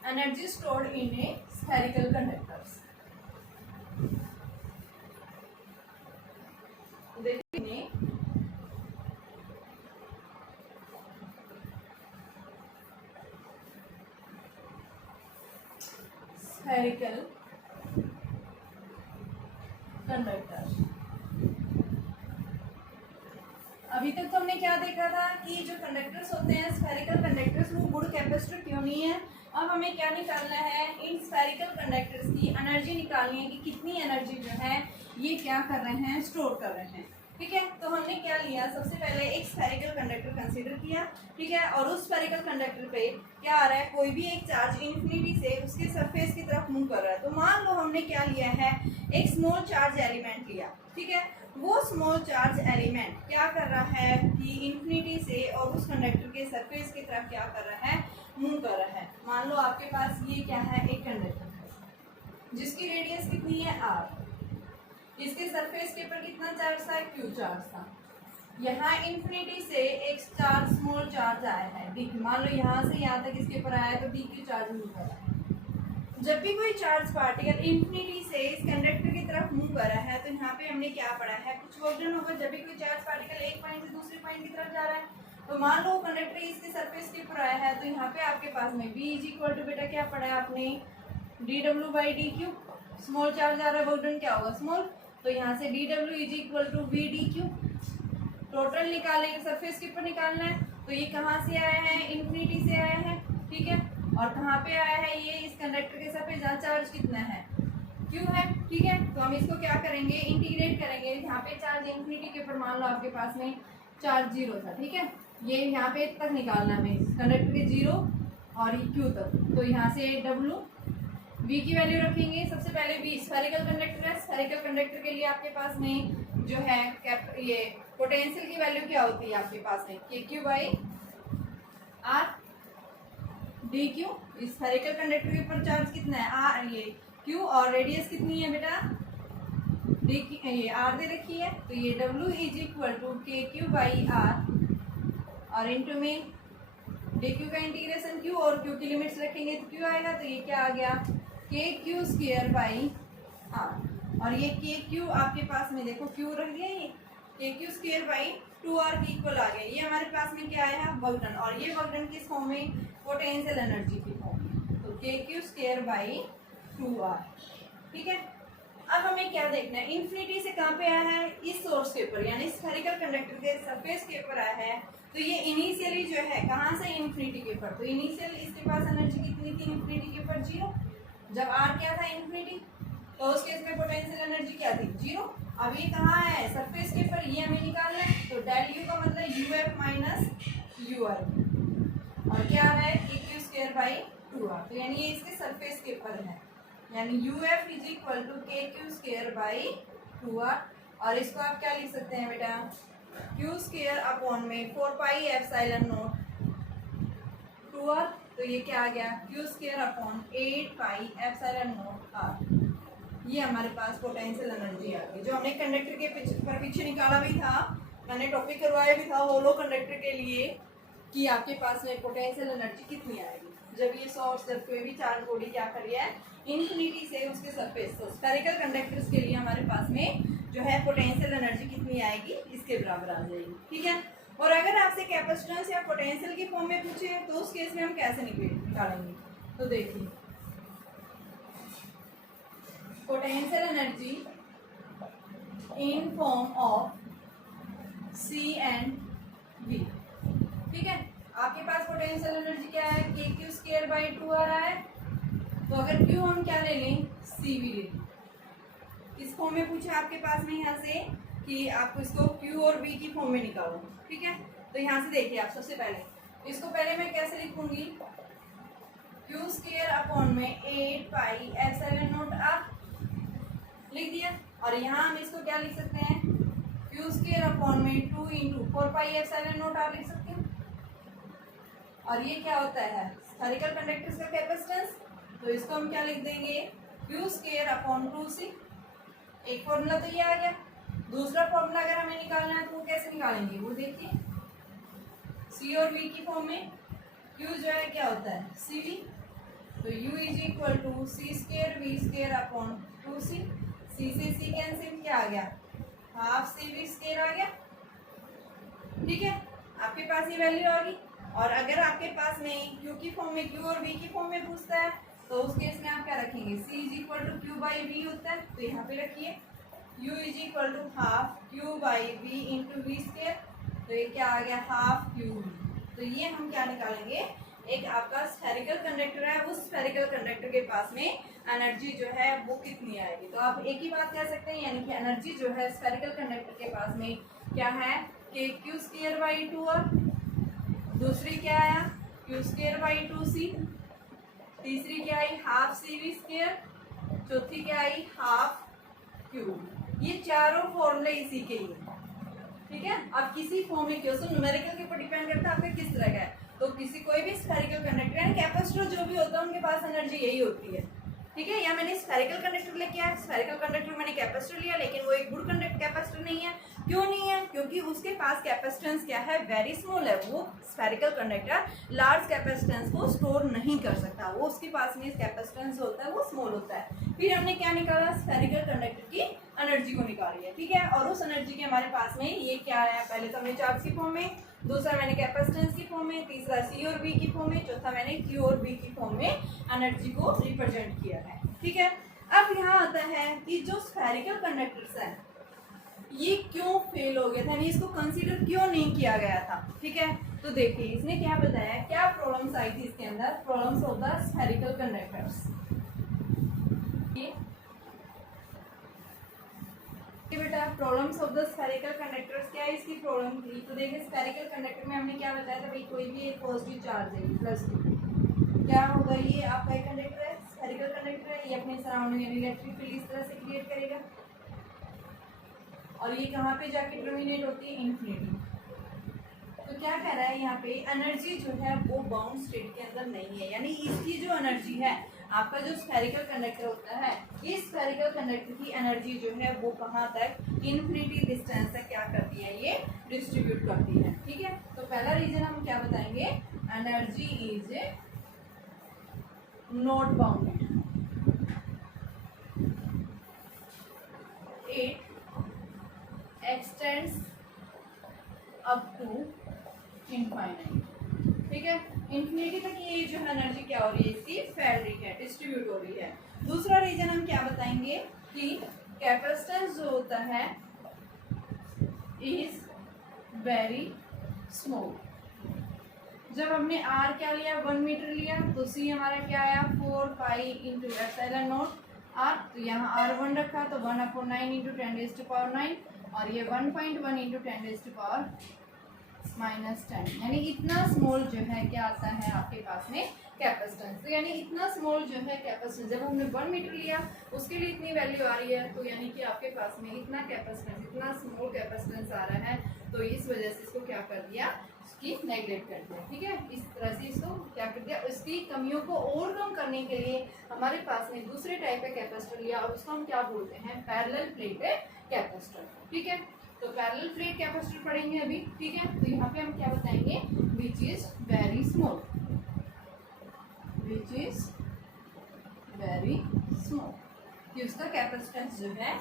energy stored in A spherical conductors, देखिए स्फेरिकल कंडक्टर। अब अभी तक तो हमने क्या देखा था कि जो कंडक्टर्स होते हैं स्फेरिकल कंडक्टर्स वो गुड कैपेसिटर क्यों नहीं है। अब हमें क्या निकालना है, इन स्फेरिकल कंडक्टर्स की एनर्जी निकालनी है कि कितनी एनर्जी जो है ये क्या कर रहे हैं, स्टोर कर रहे हैं। ठीक है, तो हमने क्या लिया, सबसे पहले एक स्फेरिकल कंडक्टर कंसीडर किया। ठीक है, और उस स्फेरिकल कंडक्टर पे क्या आ रहा है, कोई भी एक चार्ज इन्फिनिटी से उसके सरफेस की तरफ मूव कर रहा है। तो मान लो हमने क्या लिया है, एक स्मॉल चार्ज एलिमेंट लिया। ठीक है, वो स्मॉल चार्ज एलिमेंट क्या कर रहा है कि इन्फिनिटी से और उस कंडक्टर के सरफेस की तरफ क्या कर रहा है, मूव कर रहा है। मान लो आपके पास ये क्या है, एक कंडक्टर है जिसकी रेडियस कितनी है r, इसके सरफेस के ऊपर कितना चार्ज था, q चार्ज था। यहाँ इन्फिनिटी से एक चार्ज स्मॉल चार्ज आया है dq, मान लो यहाँ से यहाँ तक इसके ऊपर आया तो dq चार्ज मूव कर रहा है। जब भी कोई चार्ज पार्टिकल इन्फिनिटी से इस कंडक्टर की तरफ मूव कर रहा है तो यहाँ पे हमने क्या पढ़ा है, कुछ वर्क डन होगा। जब भी कोई चार्ज पार्टिकल एक पॉइंट से दूसरे पॉइंट की तरफ जा रहा है तो मान लो कंडक्टर इसके सरफेस के ऊपर आया है तो यहाँ पे आपके पास में v इज इक्वल टू, बेटा क्या पढ़ा है आपने, dw by dq। Small charge आ रहा है, वर्क डन क्या होगा, स्मॉल। तो यहाँ से dw is equal to v dq। Total निकालेंगे, सरफेस के ऊपर निकालना है। तो ये कहाँ से आया है, इन्फिनिटी से आया है। ठीक है, और कहाँ पे आया है, ये इस कंडक्टर के सरफेस जहाँ चार्ज कितना है, q है। ठीक है, तो हम इसको क्या करेंगे, इंटीग्रेट करेंगे। यहाँ पे चार्ज इन्फिनिटी के ऊपर मान लो आपके पास में चार्ज 0 था। ठीक है, ये यहाँ पे तक निकालना है कंडक्टर के 0 और q तक। तो यहाँ से w v की वैल्यू रखेंगे। सबसे पहले v स्फेरिकल कंडक्टर है, स्फेरिकल कंडक्टर के लिए आपके पास में जो है ये पोटेंशियल की वैल्यू क्या होती है आपके पास में, kq by r dq। Spherical conductor के ऊपर चार्ज कितना है, r ये q, और रेडियस कितनी है बेटा, dq, ये r दे रखी है। तो ये w is equal to kq by r और इंटू में dq का इंटीग्रेशन q, और q की लिमिट्स रखेंगे तो q आएगा। तो ये क्या आ गया, kq स्क्वायर बाई r, और ये kq आपके पास में देखो q रह गया, ये kq स्क्वायर बाई 2r के इक्वल आ गया। ये हमारे पास में क्या आया है, वर्क डन, और ये वर्क डन किस फॉर्म में, पोटेंशियल एनर्जी की फॉर्म में। तो kq स्क्वायर बाई 2r। ठीक है, अब हमें क्या देखना है, इन्फिनिटी से कहाँ पे आया है, इस सोर्स के ऊपर, यानी स्फेरिकल कंडक्टर के सरफेस के ऊपर आया है। तो ये इनिशियली जो है कहाँ से, इन्फिनिटी के ऊपर। तो इनिशियली इसके पास एनर्जी कितनी थी, इन्फिनिटी के ऊपर 0। जब r क्या था, इन्फिनिटी, तो उस केस में पोटेंशियल एनर्जी क्या थी, 0। अब ये कहाँ है, सरफेस के ऊपर, ये हमें निकालना है। तो डेल u का मतलब uf माइनस ur, और क्या आ रहा है, kq स्क्वायर बाई 2r। तो यानी ये इसके सरफेस के ऊपर है, यानी uf is equal to kq square by 2r। और इसको आप क्या लिख सकते हैं बेटा, q स्क्वायर अपॉन में 4 पाई एप्सिलॉन नॉट 2r। तो ये क्या आ गया, q square upon 8 pi epsilon not r। ये हमारे पास पोटेंशियल एनर्जी आ गई, जो हमने कंडक्टर के पीछे निकाला भी था, मैंने टॉपिक करवाया भी था होलो कंडक्टर के लिए कि आपके पास में पोटेंशियल एनर्जी कितनी आएगी जब ये सोर्स, जब कोई भी चार्ज बॉडी क्या कर रही है, इन्फिनिटी से उसके सरफेस। तो स्फेरिकल कंडक्टर्स के लिए हमारे पास में जो है पोटेंशियल एनर्जी कितनी आएगी, इसके बराबर आ जाएगी। ठीक है, और अगर आपसे कैपेसिटेंस या पोटेंशियल की फॉर्म में पूछे तो उस केस में हम कैसे निकालेंगे, तो देखिए potential energy in form of C and V। ठीक है, आपके पास पोटेंशियल एनर्जी क्या है, kq स्क्वायर बाई 2r है। तो अगर q हम क्या ले लें, cv ले लें। इस फॉर्म में पूछा आपके पास में यहाँ से कि आपको इसको q और v की फॉर्म में निकालो। ठीक है, तो यहाँ से देखिए आप, सबसे पहले इसको पहले मैं कैसे लिखूंगी, q स्क्वायर अपॉन में 8 पाई एप्सिलॉन नॉट r लिख दिया। और यहाँ हम इसको क्या लिख सकते हैं, q स्क्वायर अपॉन में 2 into 4 pi epsilon not r लिख सकते हैं। और ये क्या होता है, स्फेरिकल कंडक्टर्स का कैपेसिटेंस। तो इसको हम क्या लिख देंगे, q स्क्वायर अपॉन 2c। एक फॉर्मूला तो ये आ गया। दूसरा फॉर्मूला अगर हमें निकालना है तो वो कैसे निकालेंगे, वो देखिए c और v की फॉर्म में। q जो है क्या होता है, cv। तो u is equal to c square v square upon 2c। c से c कैंसिल, क्या आ गया, हाफ cv स्क्वायर आ गया। ठीक है, आपके पास ये वैल्यू आ गई। और अगर आपके पास में q की फॉर्म में, q और v की फॉर्म में पूछता है तो उस केस में आप क्या रखेंगे, c is equal to q by v होता है। तो यहाँ पे रखिए u is equal to half q by v into V square. तो ये क्या आ गया, हाफ क्यू। तो ये हम क्या निकालेंगे, एक आपका स्फेरिकल कंडक्टर है, उस स्फेरिकल कंडक्टर के पास में एनर्जी जो है वो कितनी आएगी। तो आप एक ही बात कह सकते हैं, यानी कि एनर्जी जो है स्फेरिकल कंडक्टर के पास में क्या है कि क्यू स्क्वायर बाई 2r, दूसरी क्या आया क्यू स्क्वायर बाई 2c, तीसरी क्या आई हाफ सी वी स्क्वायर, चौथी क्या आई हाफ क्यू। ये चारों फॉर्मूले इसी के ही है, ठीक है। आप किसी फॉर्म में क्यों, न्यूमेरिकल के ऊपर डिपेंड करता है आपका किस तरह का है। तो किसी कोई भी स्फेरिकल कंडक्टर एंड कैपेसिटर जो भी होता है उनके पास एनर्जी यही होती है, ठीक है। या मैंने स्फेरिकल कंडक्टर लेके आया, स्फेरिकल कंडक्टर मैंने कैपेसिटर लिया, लेकिन वो एक गुड कंडक्ट कैपेसिटर नहीं है। क्यों नहीं है, क्योंकि उसके पास कैपेसिटेंस क्या है, वेरी स्मॉल है। वो स्फेरिकल कंडक्टर लार्ज कैपेसिटेंस को स्टोर नहीं कर सकता, वो उसके पास में कैपेसिटेंस होता है वो स्मॉल होता है। फिर हमने क्या निकाला, स्फेरिकल कंडक्टर की एनर्जी को निकाली है, ठीक है। और उस एनर्जी के हमारे पास में ये क्या आया, पहले तो हमने चार्ज की फॉर्म में, दूसरा मैंने कैपेसिटेंस की फॉर्म में, तीसरा सी और बी की फॉर्म में, चौथा मैंने क्यू और बी की फॉर्म में एनर्जी को रिप्रेजेंट किया है, ठीक है। अब यहाँ आता है कि जो स्फेरिकल कंडक्टर्स हैं ये क्यों फेल हो गया था, यानी इसको कंसीडर क्यों नहीं किया गया था, ठीक है। तो देखिए इसने क्या बताया, क्या प्रॉब्लम्स आई थी इसके अंदर, problems of the spherical conductors. बेटा problems of the spherical conductors क्या है, इसकी प्रॉब्लम थी। तो देखिए स्फेरिकल कंडक्टर में हमने क्या बताया था भाई, कोई भी एक पॉजिटिव चार्ज है +2, क्या होगा, ये आपका एक कंडक्टर है, स्फेरिकल कंडक्टर है, ये अपने सराउंडिंग इलेक्ट्रिक फील्ड इस तरह से क्रिएट करेगा और ये कहाँ पे जाके टर्मिनेट होती है, इन्फिनिटी। तो क्या कह रहा है यहाँ पे, एनर्जी जो है वो बाउंड स्टेट के अंदर नहीं है, यानी इसकी जो एनर्जी है, आपका जो स्फेरिकल कंडक्टर होता है, इस स्फेरिकल कंडक्टर की एनर्जी जो है वो कहाँ तक, इन्फिनिटी डिस्टेंस तक क्या करती है, ये डिस्ट्रीब्यूट करती है, ठीक है। तो पहला रीजन हम क्या बताएंगे, energy is not bounded, it extends up to infinite, ठीक है। इन्फिनिटी तक ये जो है एनर्जी क्या हो रही है, इसकी फैल रही है, डिस्ट्रीब्यूट हो रही है। दूसरा रीजन हम क्या बताएंगे कि कैपेसिटेंस जो होता है इज वेरी स्मॉल। जब हमने आर क्या लिया, 1 मीटर लिया, तो सी हमारा क्या आया, 4 pi into epsilon naught R. तो यहाँ R1 रखा तो 1/9 इंटू 10⁻⁹ और ये 1.1 इंटू 10⁻⁻10, यानी इतना स्मॉल जो है क्या आता है आपके पास में कैपेसिटेंस। तो यानी इतना स्मॉल जो है कैपेसिटेंस, जब हमने 1 मीटर लिया उसके लिए इतनी वैल्यू आ रही है, तो यानी कि आपके पास में इतना कैपेसिटेंस, इतना स्मॉल कैपेसिटेंस आ रहा है, तो इस वजह से इसको क्या कर दिया, उसकी नेगलेक्ट कर दिया, ठीक है। इस तरह से इसको क्या कर दिया, उसकी कमियों को ओवरकम करने के लिए हमारे पास में दूसरे टाइप का कैपेसिटर लिया और उसको हम क्या बोलते हैं, पैरेलल प्लेट कैपेसिटर, ठीक है। तो पैरेलल प्लेट कैपेसिटर पढ़ेंगे अभी, ठीक है। तो यहाँ पे हम क्या बताएंगे, which is very small, which is very small, कि उसका कैपेसिटेंस जो है,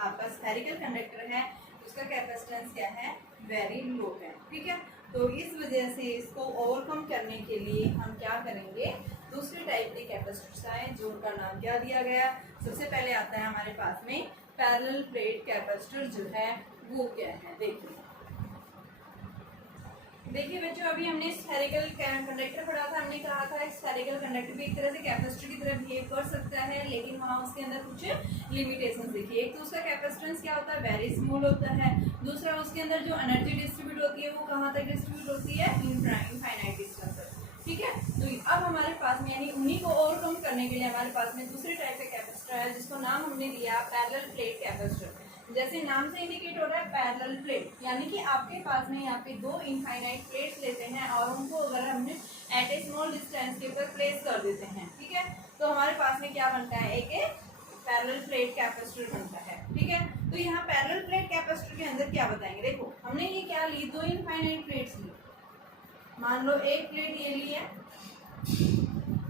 आपका स्फेरिकल कंडक्टर है उसका कैपेसिटेंस क्या है, वेरी लो है, ठीक है। तो इस वजह से इसको ओवरकम करने के लिए हम क्या करेंगे, दूसरे टाइप के कैपेसिटर्स आए जो उनका नाम क्या दिया गया। सबसे पहले आता है हमारे पास में पैरेलल प्लेट कैपेसिटर जो है वो क्या है, देखिए बच्चों, अभी हमने स्फेरिकल कंडक्टर पढ़ा था, हमने कहा था स्फेरिकल कंडक्टर भी एक तरह से कैपेसिटर की तरह बिहेव कर सकता है, लेकिन वहाँ उसके अंदर कुछ लिमिटेशंस देखिए। एक तो उसका कैपेसिटेंस क्या होता है, वेरी स्मॉल होता है। दूसरा उसके अंदर जो एनर्जी डिस्ट्रीब्यूट होती है वो कहाँ तक डिस्ट्रीब्यूट होती है, इनफाइनाइट डिस्टेंस तक, ठीक है। तो अब हमारे पास में यानी उन्हीं को ओवरकम करने के लिए हमारे पास में दूसरे टाइप का कैपेसिटर है जिसको नाम हमने दिया पैरेलल प्लेट कैपेसिटर। जैसे नाम से इंडिकेट हो रहा है पैरेलल प्लेट, यानी कि आपके पास में यहाँ पे 2 इनफाइनाइट प्लेट्स लेते हैं और उनको अगर हमने एट ए स्मॉल डिस्टेंस के ऊपर प्लेस कर देते हैं, ठीक है, तो हमारे पास में क्या बनता है, एक पैरेलल प्लेट कैपेसिटर बनता है, ठीक है। तो यहाँ पैरेलल प्लेट कैपेसिटर के अंदर क्या बताएंगे, देखो हमने ये क्या ली, 2 इनफाइनाइट प्लेट्स ली, मान लो एक प्लेट ये ली है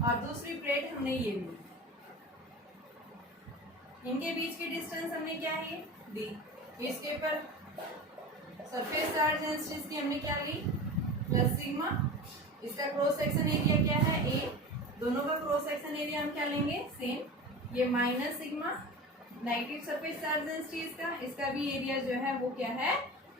और दूसरी प्लेट हमने ये ली, इनके बीच की डिस्टेंस हमने क्या है, दी। इसके ऊपर सरफेस चार्ज डेंसिटी हमने क्या ली, +σ। इसका क्रॉस सेक्शन एरिया क्या है, A। दोनों का क्रॉस सेक्शन एरिया हम क्या लेंगे, सेम। ये -σ, नेगेटिव सरफेस चार्ज डेंसिटी इसका भी एरिया जो है वो क्या है,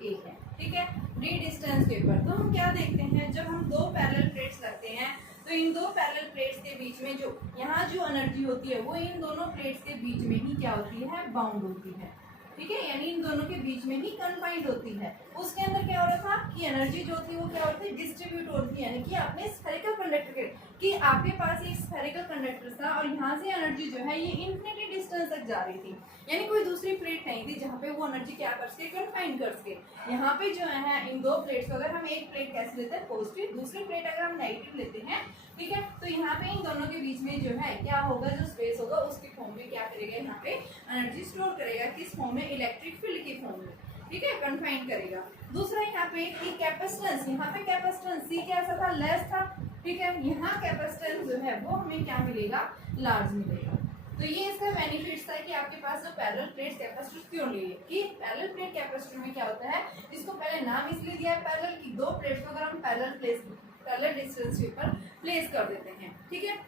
ए है, ठीक है। डी डिस्टेंस के ऊपर तो हम क्या देखते हैं, जब हम दो पैरेलल प्लेट्स रखते हैं तो इन दो पैरेलल प्लेट्स के बीच में जो यहाँ जो एनर्जी होती है वो इन दोनों प्लेट्स के बीच में ही क्या होती है, बाउंड होती है, ठीक है, यानी इन दोनों के बीच में ही कन्फाइंड होती है। उसके अंदर क्या हो रहा था कि एनर्जी जो थी वो क्या होती है, डिस्ट्रीब्यूट होती है, यानी कि आपने स्फेरिकल कंडक्टर के कि आपके पास एक स्फेरिकल कंडक्टर था और यहाँ से एनर्जी जो है ये इन्फिनिटी डिस्टेंस तक जा रही थी, यानी कोई दूसरी प्लेट नहीं थी जहाँ पे वो एनर्जी क्या कर सके, कन्फाइंड कर सके। यहाँ पे जो है इन दो प्लेट्स को अगर हम एक प्लेट कैसे लेते हैं पॉजिटिव, दूसरी प्लेट अगर हम नेगेटिव लेते हैं, ठीक है, तो यहाँ पे इन दोनों के बीच में जो है क्या होगा, जो स्पेस होगा उसके फॉर्म में क्या करेगा, यहाँ पे एनर्जी स्टोर करेगा, किस फॉर्म में, इलेक्ट्रिक फील्ड के फॉर्म में, ठीक है, कन्फाइंड करेगा। दूसरा यहाँ पे कि कैपेसिटेंस, यहाँ पे कैपेसिटेंस सी कैसा था, लेस था, ठीक है, यहाँ कैपेसिटेंस जो है वो हमें क्या मिलेगा, लार्ज मिलेगा। तो ये इसका बेनिफिट्स था कि आपके पास जो पैरेलल प्लेट कैपेसिटर क्यों लिए, कि पैरेलल प्लेट कैपेसिटर में क्या होता है, इसको पहले नाम इसलिए दिया है पैरेलल की दो प्लेट्स को अगर हम पैरेलल डिस्टेंस के ऊपर प्लेस कर देते हैं, ठीक है।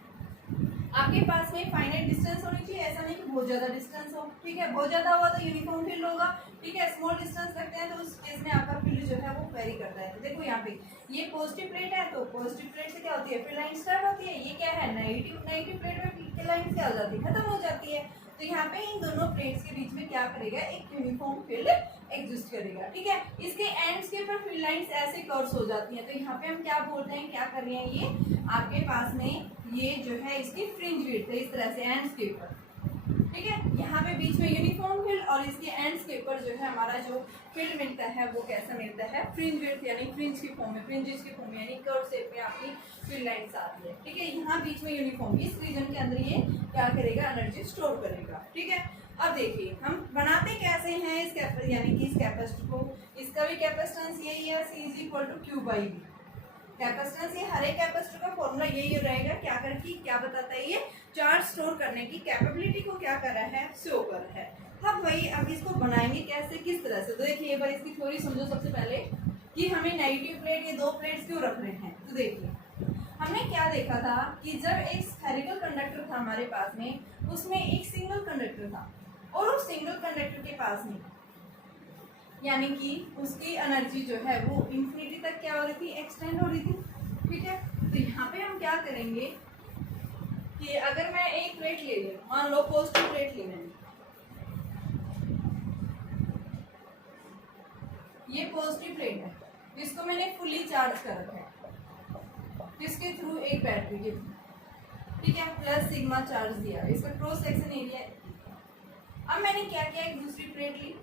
आपके पास में फाइनाइट डिस्टेंस होनी चाहिए, ऐसा नहीं कि बहुत ज्यादा डिस्टेंस हो, ठीक है, बहुत ज्यादा हुआ तो यूनिफॉर्म फील्ड होगा, ठीक है, स्मॉल डिस्टेंस रखते हैं तो उस केस में आपका फील्ड जो है वो वेरी करता है। तो देखो यहाँ पे ये पॉजिटिव प्लेट है तो पॉजिटिव प्लेट से क्या होती है, फील्ड लाइन स्टार्ट होती है, ये क्या है नेगेटिव प्लेट में फील्ड लाइन क्या हो जाती है, खत्म हो जाती है। तो यहाँ पे इन दोनों प्लेट्स के बीच में क्या करेगा, एक यूनिफॉर्म फील्ड एग्जिस्ट करेगा, ठीक है। इसके एंड्स के ऊपर फील्ड लाइंस ऐसे कर्व्स हो जाती हैं, तो यहाँ पे हम क्या बोलते हैं, क्या कर रहे हैं, ये आपके पास में ये जो है इसकी फ्रिंज विड्थ है, इस तरह से एंड्स के ऊपर, ठीक है, यहाँ पे बीच में यूनिफॉर्म फील्ड और इसके एंड्स के ऊपर जो है हमारा जो फील्ड मिलता है वो कैसा मिलता है, फ्रिंज विड्थ, यानी फ्रिंज की फॉर्म में, फ्रिंजेस की फॉर्म में, यानी कर्व शेप में आपकी फील्ड लाइंस आती है, ठीक है। यहाँ बीच में यूनिफॉर्म, इस रीजन के अंदर ये क्या करेगा, एनर्जी स्टोर करेगा, ठीक है। अब देखिए हम बनाते कैसे हैं इस यानी कि इस कैपेसिटर को, इसका भी कैपेसिटेंस यही है, C is equal to Q by V। Capacitance, ये हर एक कैपेसिटर का फॉर्मूला यही रहेगा, क्या करके क्या बताता है, ये चार्ज स्टोर करने की कैपेबिलिटी को क्या कर रहा है, शो कर रहा है। अब वही अब इसको बनाएंगे कैसे, किस तरह से, तो देखिए एक बार इसकी थ्योरी समझो सबसे पहले कि हमें नेगेटिव प्लेट, ये दो प्लेट्स क्यों रख रहे हैं। तो देखिए हमने क्या देखा था कि जब एक स्फेरिकल कंडक्टर था हमारे पास में, उसमें एक सिंगल कंडक्टर था और उस सिंगल कंडक्टर के पास में यानी कि उसकी एनर्जी जो है वो इंफिनिटी तक क्या हो रही थी, एक्सटेंड हो रही थी, ठीक है। तो यहाँ पे हम क्या करेंगे कि अगर मैं एक प्लेट ले लूँ, मान लो पॉजिटिव प्लेट ले मैंने, ये पॉजिटिव प्लेट है, इसको मैंने फुली चार्ज कर रखा है, जिसके थ्रू एक बैटरी के थ्रू, ठीक है, प्लस सिग्मा चार्ज दिया, इसका क्रॉस सेक्शन एरिया है। अब मैंने क्या किया, एक दूसरी प्लेट ली,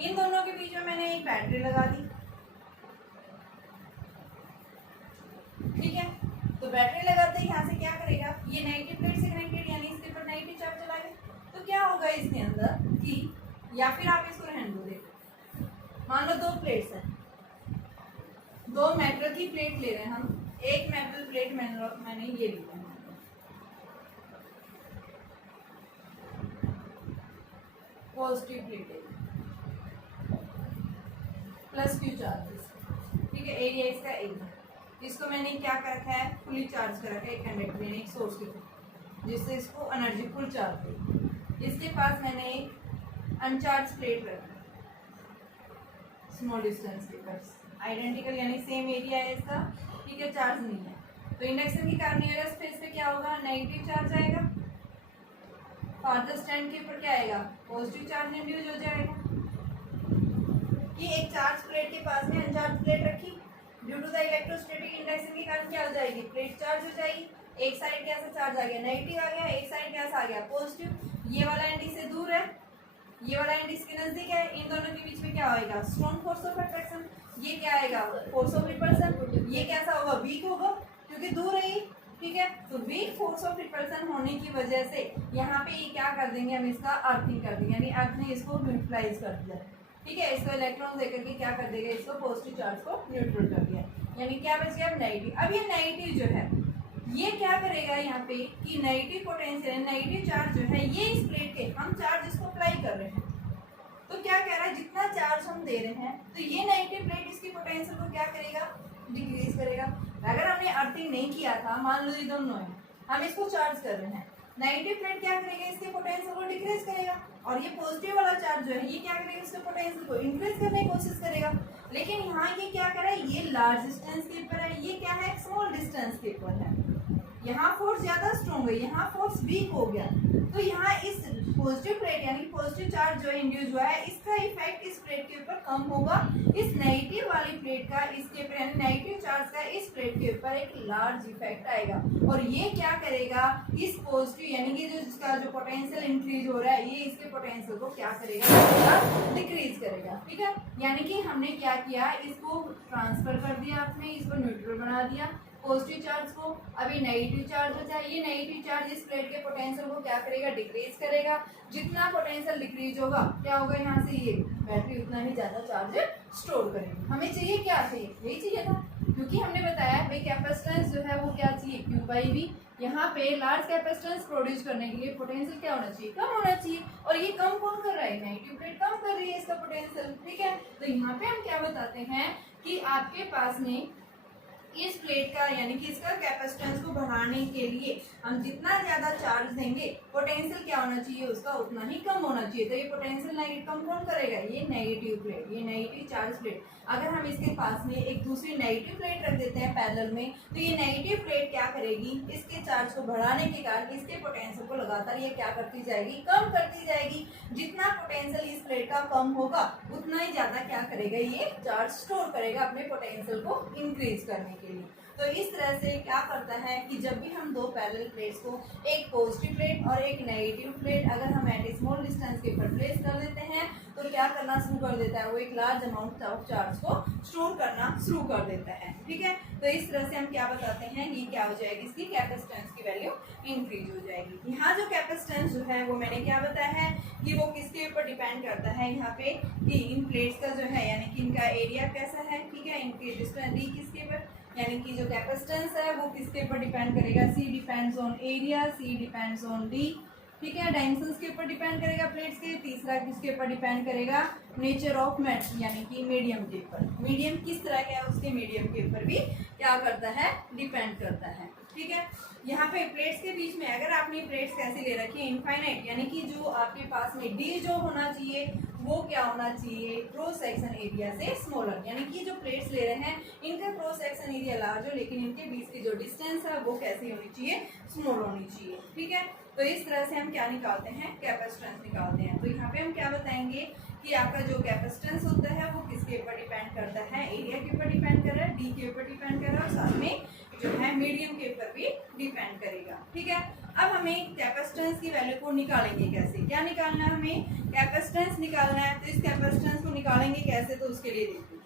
इन दोनों के बीच में मैंने एक बैटरी लगा दी, ठीक है। तो बैटरी लगाते ही यहाँ से क्या करेगा, ये नेगेटिव प्लेट से कनेक्टेड, यानी इसके ऊपर नेगेटिव चार्ज चला गया। तो क्या होगा इसके अंदर कि, या फिर आप इसको रहने दो, देखो मान लो दो प्लेट्स हैं, दो मेटल की प्लेट ले रहे हैं हम, एक मेटल प्लेट मैंने ये ली है, पॉजिटिव प्लेट है, प्लस Q चार्जेस, ठीक है, एरिया इसका एक है, इसको मैंने क्या कर रखा है, फुली चार्ज कर रखा है, एक कंडक्टर यानी एक सोर्स के थ्रू, जिससे इसको एनर्जी फुल चार्ज दी। इसके पास मैंने एक अनचार्ज प्लेट रखा, स्मॉल डिस्टेंस के पास, आइडेंटिकल यानी सेम एरिया है इसका, ठीक है, चार्ज नहीं है। तो इंडक्शन के कारण नियरेस्ट फेस पे क्या होगा, नेगेटिव चार्ज आएगा, फार्दर स्टैंड के ऊपर क्या आएगा, पॉजिटिव चार्ज इंड्यूस हो जाएगा। कि एक चार्ज प्लेट के पास में अनचार्ज प्लेट रखी, due to the electrostatic induction के कारण क्या हो जाएगी, प्लेट चार्ज हो जाएगी, एक साइड कैसा चार्ज आ गया, नेगेटिव आ गया, एक साइड कैसा आ गया, पॉजिटिव। ये वाला एंड इससे दूर है, ये वाला एंड इसके नजदीक है, इन दोनों के बीच में क्या होगा, स्ट्रॉन्ग फोर्स ऑफ अट्रैक्शन, ये क्या आएगा, फोर्स ऑफ रिपल्सन, ये कैसा होगा, वीक होगा क्योंकि दूर है ये, ठीक है। तो वीक फोर्स ऑफ रिपल्सन होने की वजह से यहाँ पे ये क्या कर देंगे, हम इसका अर्थिंग कर देंगे, यानी अर्थ ने इसको न्यूट्रलाइज कर दिया, ठीक है, इसको इलेक्ट्रॉन देकर के क्या कर देगा, इसको पॉजिटिव चार्ज को न्यूट्रल कर दिया, यानी क्या बच गया, नेगेटिव। अब ये नेगेटिव जो है ये क्या करेगा यहाँ पे कि नेगेटिव पोटेंशियल, नेगेटिव चार्ज जो है ये इस प्लेट के, हम चार्ज इसको अप्लाई कर रहे हैं, तो क्या कह रहा है, जितना चार्ज हम दे रहे हैं तो ये नेगेटिव प्लेट इसकी पोटेंशियल को क्या करेगा, डिक्रीज करेगा। अगर हमने अर्थिंग नहीं किया था, मान लो ये दोनों है, हम इसको चार्ज कर रहे हैं, नेगेटिव प्लेट क्या करेगा, इसके पोटेंशियल को डिक्रीज करेगा, और ये पॉजिटिव वाला चार्ज जो है ये क्या करेगा, इसके पोटेंशियल को इंक्रीज करने की कोशिश करेगा। लेकिन यहाँ ये क्या कर रहा है, ये लार्ज डिस्टेंस के ऊपर है, ये क्या है, स्मॉल डिस्टेंस के ऊपर है। यहाँ फोर्स ज्यादा स्ट्रॉन्ग है, यहाँ फोर्स वीक हो गया। तो यहाँ इस पॉजिटिव प्लेट यानी पॉजिटिव चार्ज जो इंड्यूस हुआ है, इसका इफेक्ट इस प्लेट के ऊपर कम होगा। इस नेगेटिव वाली प्लेट का इसके ऊपर यानी नेगेटिव चार्ज का इस प्लेट के ऊपर एक लार्ज इफेक्ट आएगा, और ये क्या करेगा, इस पॉजिटिव यानी कि जो इसका जो पोटेंशियल इंक्रीज हो रहा है, ये इसके पोटेंशियल को क्या करेगा, डिक्रीज करेगा। ठीक है, यानी कि हमने क्या किया, इसको ट्रांसफर कर दिया आपने, इसको न्यूट्रल बना दिया पॉजिटिव चार्ज को। अभी नेगेटिव चार्ज होता है, ये नेगेटिव चार्ज इस प्लेट के पोटेंशियल को क्या करेगा, डिक्रीज करेगा। जितना पोटेंशियल डिक्रीज होगा क्या होगा, यहाँ से ये बैटरी उतना ही ज्यादा चार्ज स्टोर करेगी। हमें चाहिए क्या, चाहिए यही चाहिए था, क्योंकि हमने बताया भाई कैपेसिटेंस जो है वो क्या चाहिए, Q बाई V। यहाँ पे लार्ज कैपेसिटेंस प्रोड्यूस करने के लिए पोटेंशियल क्या होना चाहिए, कम होना चाहिए, और ये कम कौन कर रहा है, नेगेटिव प्लेट कम कर रही है इसका पोटेंशियल। ठीक है, तो यहाँ पे हम क्या बताते हैं कि आपके पास में इस प्लेट का यानी कि इसका कैपेसिटेंस को बढ़ाने के लिए हम जितना ज्यादा चार्ज देंगे, पोटेंशियल क्या होना चाहिए, उसका उतना ही कम होना चाहिए। तो ये पोटेंशियल नेगेटिव कम कौन करेगा, ये नेगेटिव प्लेट, ये नेगेटिव चार्ज प्लेट। अगर हम इसके पास में एक दूसरी नेगेटिव प्लेट रख देते हैं पैरेलल में, तो ये नेगेटिव प्लेट क्या करेगी, इसके चार्ज को बढ़ाने के कारण इसके पोटेंशियल को लगातार ये क्या करती जाएगी, कम करती जाएगी। जितना पोटेंशियल इस प्लेट का कम होगा, उतना ही ज्यादा क्या करेगा, ये चार्ज स्टोर करेगा अपने पोटेंशियल को इंक्रीज करने के लिए। तो इस तरह से क्या करता है कि जब भी हम दो पैरेलल प्लेट्स को, एक पॉजिटिव प्लेट और एक नेगेटिव प्लेट, अगर हम एट ए स्मॉल डिस्टेंस के ऊपर प्लेस कर देते हैं, तो क्या करना शुरू कर देता है, वो एक लार्ज अमाउंट ऑफ चार्ज को स्टोर करना शुरू कर देता है। ठीक है, तो इस तरह से हम क्या बताते हैं, ये क्या हो जाएगी, इसकी कैपेसिटेंस की वैल्यू इंक्रीज हो जाएगी। यहाँ जो कैपेसिटेंस जो है वो मैंने क्या बताया है कि वो किसके ऊपर डिपेंड करता है, यहाँ पे कि इन प्लेट्स का जो है यानी कि इनका एरिया कैसा है। ठीक है, इनकी डिस्टेंस डी किसके ऊपर, यानी कि जो कैपेसिटेंस है वो किसके ऊपर डिपेंड करेगा, C depends on area, C depends on D। ठीक है, डायमेंशंस के ऊपर डिपेंड करेगा प्लेट्स के। तीसरा किसके ऊपर डिपेंड करेगा, नेचर ऑफ मेटल यानी कि मीडियम के ऊपर, मीडियम किस तरह का है उसके मीडियम के ऊपर भी क्या करता है, डिपेंड करता है। ठीक है, यहाँ पे प्लेट्स के बीच में अगर आपने प्लेट्स कैसे ले रखी है, इनफाइनाइट, यानी कि जो आपके पास में डी जो होना चाहिए वो क्या होना चाहिए, क्रॉस सेक्शन एरिया से स्मॉलर, यानी कि जो प्लेट्स ले रहे हैं इनका क्रॉस सेक्शन एरिया लार्ज हो, लेकिन इनके बीच की जो डिस्टेंस है वो कैसी होनी चाहिए, स्मॉल होनी चाहिए। ठीक है, तो इस तरह से हम क्या निकालते हैं, कैपेसिटेंस निकालते हैं। तो यहाँ पे हम क्या बताएंगे कि आपका जो कैपेसिटेंस होता है वो किसके ऊपर डिपेंड करता है, एरिया के ऊपर डिपेंड कर रहा है, डी के ऊपर डिपेंड कर रहा है, और साथ में जो है मीडियम के ऊपर भी डिपेंड करेगा। ठीक है, अब हमें कैपेसिटेंस की वैल्यू को निकालेंगे कैसे, क्या निकालना है, हमें कैपेसिटेंस निकालना है। तो इस कैपेसिटेंस को निकालेंगे कैसे, तो उसके लिए देखिए,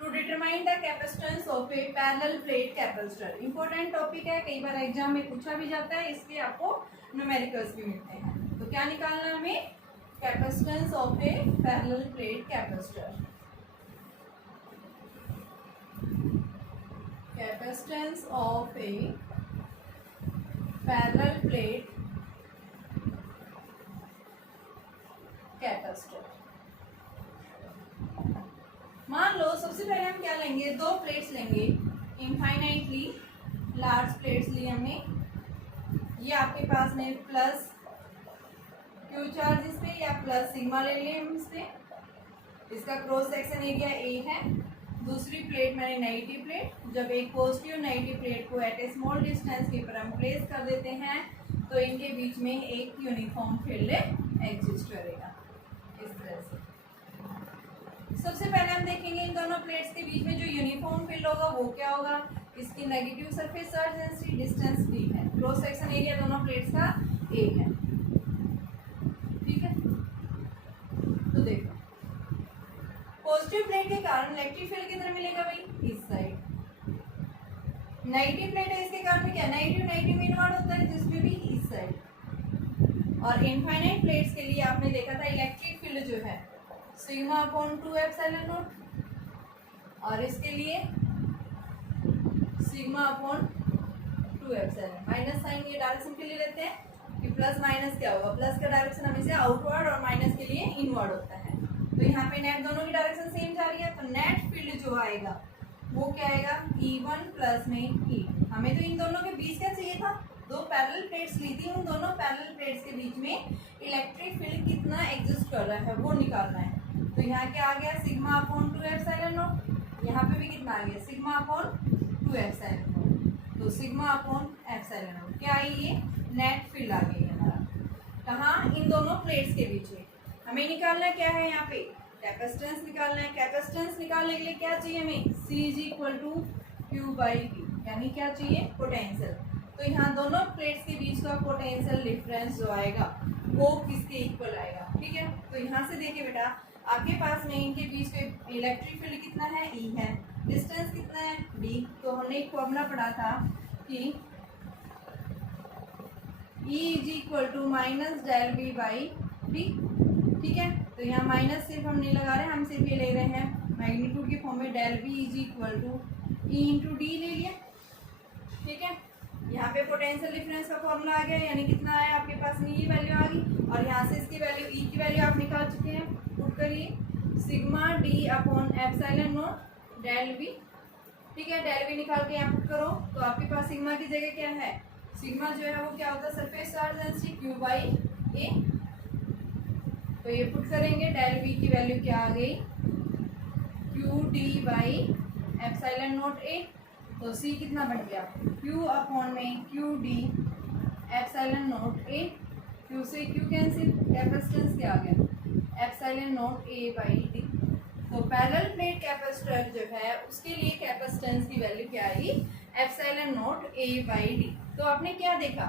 to determine the capacitance of a parallel plate capacitor. Important topic है, कई बार एग्जाम में पूछा भी जाता है, इसलिए आपको न्यूमेरिकल्स भी मिलते हैं। तो क्या निकालना है हमें, capacitance of a parallel plate capacitor. Capacitance of a parallel plate capacitor. मान लो सबसे पहले हम क्या लेंगे, दो प्लेट्स लेंगे, इनफाइनाइटली लार्ज प्लेट्स ली हमने। ये आपके पास में प्लस क्यू चार्ज इस पे या प्लस सिग्मा ले लिए हम इस पे। इसका क्रॉस सेक्शन एरिया ए है। दूसरी प्लेट मैंने नेगेटिव प्लेट, जब एक पॉजिटिव नेगेटिव प्लेट को एट ए स्मॉल डिस्टेंस के ऊपर हम प्लेस कर देते हैं तो इनके बीच में एक यूनिफॉर्म फील्ड एग्जिस्ट करेगा इस तरह से। सबसे पहले हम देखेंगे इन दोनों प्लेट्स के बीच में जो यूनिफॉर्म फील्ड होगा वो क्या होगा, इसकी negative surface charge density, distance D है, क्रॉस सेक्शन एरिया दोनों प्लेट्स का ए है। ठीक है, तो देखो पॉजिटिव प्लेट के कारण इलेक्ट्रिक फील्ड किधर मिलेगा भाई, इस साइड। नेगेटिव प्लेट है, इसके कारण क्या, नेगेटिव नेगेटिव में इन्वर्ट होता है, जिसमें भी इस साइड। और इनफाइनाइट प्लेट्स के लिए आपने देखा था इलेक्ट्रिक फील्ड जो है सिग्मा अपॉन 2 एप्सिलॉन नॉट, और इसके लिए sigma upon 2 epsilon. Minus sign ये डायरेक्शन के लिए लेते हैं कि प्लस माइनस क्या होगा, प्लस का डायरेक्शन हमेशा आउटवर्ड और माइनस के लिए इनवर्ड होता है। तो यहाँ पे नेट दोनों की डायरेक्शन सेम जा रही है, तो नेट फील्ड जो आएगा वो क्या आएगा, E1 प्लस में E। हमें तो इन दोनों के बीच क्या चाहिए था, दो पैरेलल प्लेट्स ली थी, उन दोनों पैरेलल प्लेट्स के बीच में इलेक्ट्रिक फील्ड कितना एग्जिस्ट कर रहा है वो निकालना है। तो यहाँ क्या आ गया, सिग्मा अपॉन 2 एप्सिलॉन नॉट। यहाँ पे भी कितना आ गया, सिग्मा अपॉन 2 एप्सिलॉन नॉट। तो सिग्मा अपॉन एप्सिलॉन नॉट क्या आई, ये नेट फील्ड आ गई हमारा। कहाँ, इन दोनों प्लेट्स के बीच में। हमें निकालना क्या है, यहाँ पे कैपेसिटेंस निकालना है। कैपेसिटेंस निकालने के लिए क्या चाहिए हमें, C is equal to Q by P, यानी क्या चाहिए, पोटेंशियल। तो यहाँ दोनों प्लेट्स के बीच का पोटेंशियल डिफरेंस जो आएगा वो किसके इक्वल आएगा, ठीक है। तो यहाँ से देखिए बेटा, आपके पास में इनके बीच में इलेक्ट्रिक फील्ड कितना है, E है, डिस्टेंस कितना है, D। तो हमने एक फॉर्मूला पढ़ा था कि E is equal to minus del V by D, ठीक है। तो यहाँ माइनस सिर्फ हम नहीं लगा रहे, हम सिर्फ ये ले रहे हैं मैग्नीट्यूड के फॉर्म में, del V is equal to E into D ले लिया, ठीक है। यहाँ पे पोटेंशियल डिफरेंस का फॉर्मूला आ गया, यानी कितना आया आपके पास में, ये वैल्यू आ गई। और यहाँ से इसकी वैल्यू, ई की वैल्यू आप निकाल चुके हैं, पुट करिए sigma D upon epsilon naught del V, ठीक है। डेल वी निकाल के यहाँ पुट करो, तो आपके पास सिग्मा की जगह क्या है, सिग्मा जो है वो क्या होता है, surface charge density Q by A। तो ये पुट करेंगे, डेल वी की वैल्यू क्या आ गई, Q D by epsilon not A। तो C कितना बन गया, Q अपॉन में Q D epsilon not A। Q से Q कैंसिल, कैपेसिटेंस क्या आ गया, epsilon not A by D। तो पैरेलल प्लेट कैपेसिटर जो है उसके लिए कैपेसिटेंस की वैल्यू क्या आएगी, epsilon not A by D। तो आपने क्या देखा,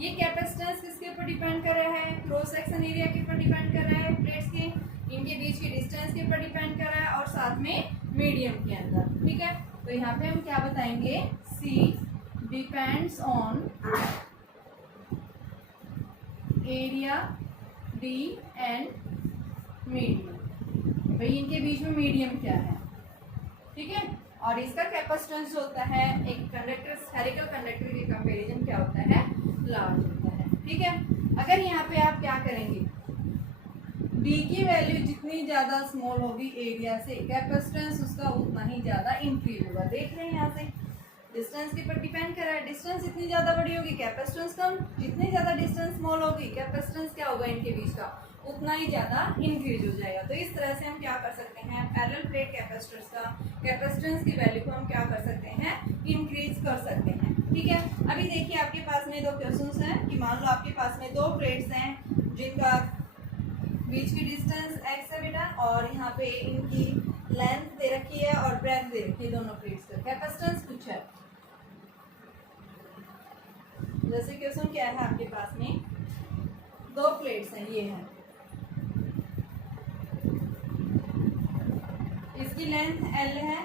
ये कैपेसिटेंस किसके ऊपर डिपेंड कर रहा है, क्रॉस सेक्शन एरिया के ऊपर डिपेंड कर रहा है, प्लेट्स के इनके बीच के डिस्टेंस के ऊपर डिपेंड कर रहा है, और साथ में मीडियम के अंदर, ठीक है। तो यहाँ पे हम क्या बताएंगे, C depends on area D and medium. भाई इनके बीच में मीडियम क्या है, ठीक है। और इसका कैपेसिटेंस जो होता है एक कंडक्टर, स्फेरिकल कंडक्टर के कंपैरिजन क्या होता है, लार्ज होता है, ठीक है। अगर यहाँ पे आप क्या करेंगे, D की वैल्यू जितनी ज्यादा स्मॉल होगी एरिया से, कैपेसिटेंस उसका उतना ही ज्यादा इंक्रीज होगा। देख रहे हैं यहाँ से डिस्टेंस के ऊपर डिपेंड कर रहा है, डिस्टेंस जितनी ज्यादा बड़ी होगी कैपेसिटेंस कम, जितनी ज्यादा डिस्टेंस स्मॉल होगी कैपेसिटेंस क्या होगा इनके बीच का, उतना ही ज्यादा इंक्रीज हो जाएगा। तो इस तरह से हम क्या कर सकते हैं, पैरेलल प्लेट कैपेसिटर्स का कैपेसिटेंस की वैल्यू को हम क्या कर सकते हैं, इंक्रीज कर सकते हैं, ठीक है। अभी देखिए आपके पास में दो क्वेश्चंस हैं कि मान लो आपके पास में दो प्लेट्स हैं जिनका बीच की डिस्टेंस x है बेटा, और यहाँ पे इनकी लेंथ दे रखी है और ब्रेथ दे रखी है, दोनों प्लेट्स का कैपेसिटेंस कुछ है। जैसे क्वेश्चन क्या है आपके पास में, दो प्लेट्स हैं, ये हैं, इसकी लेंथ L है,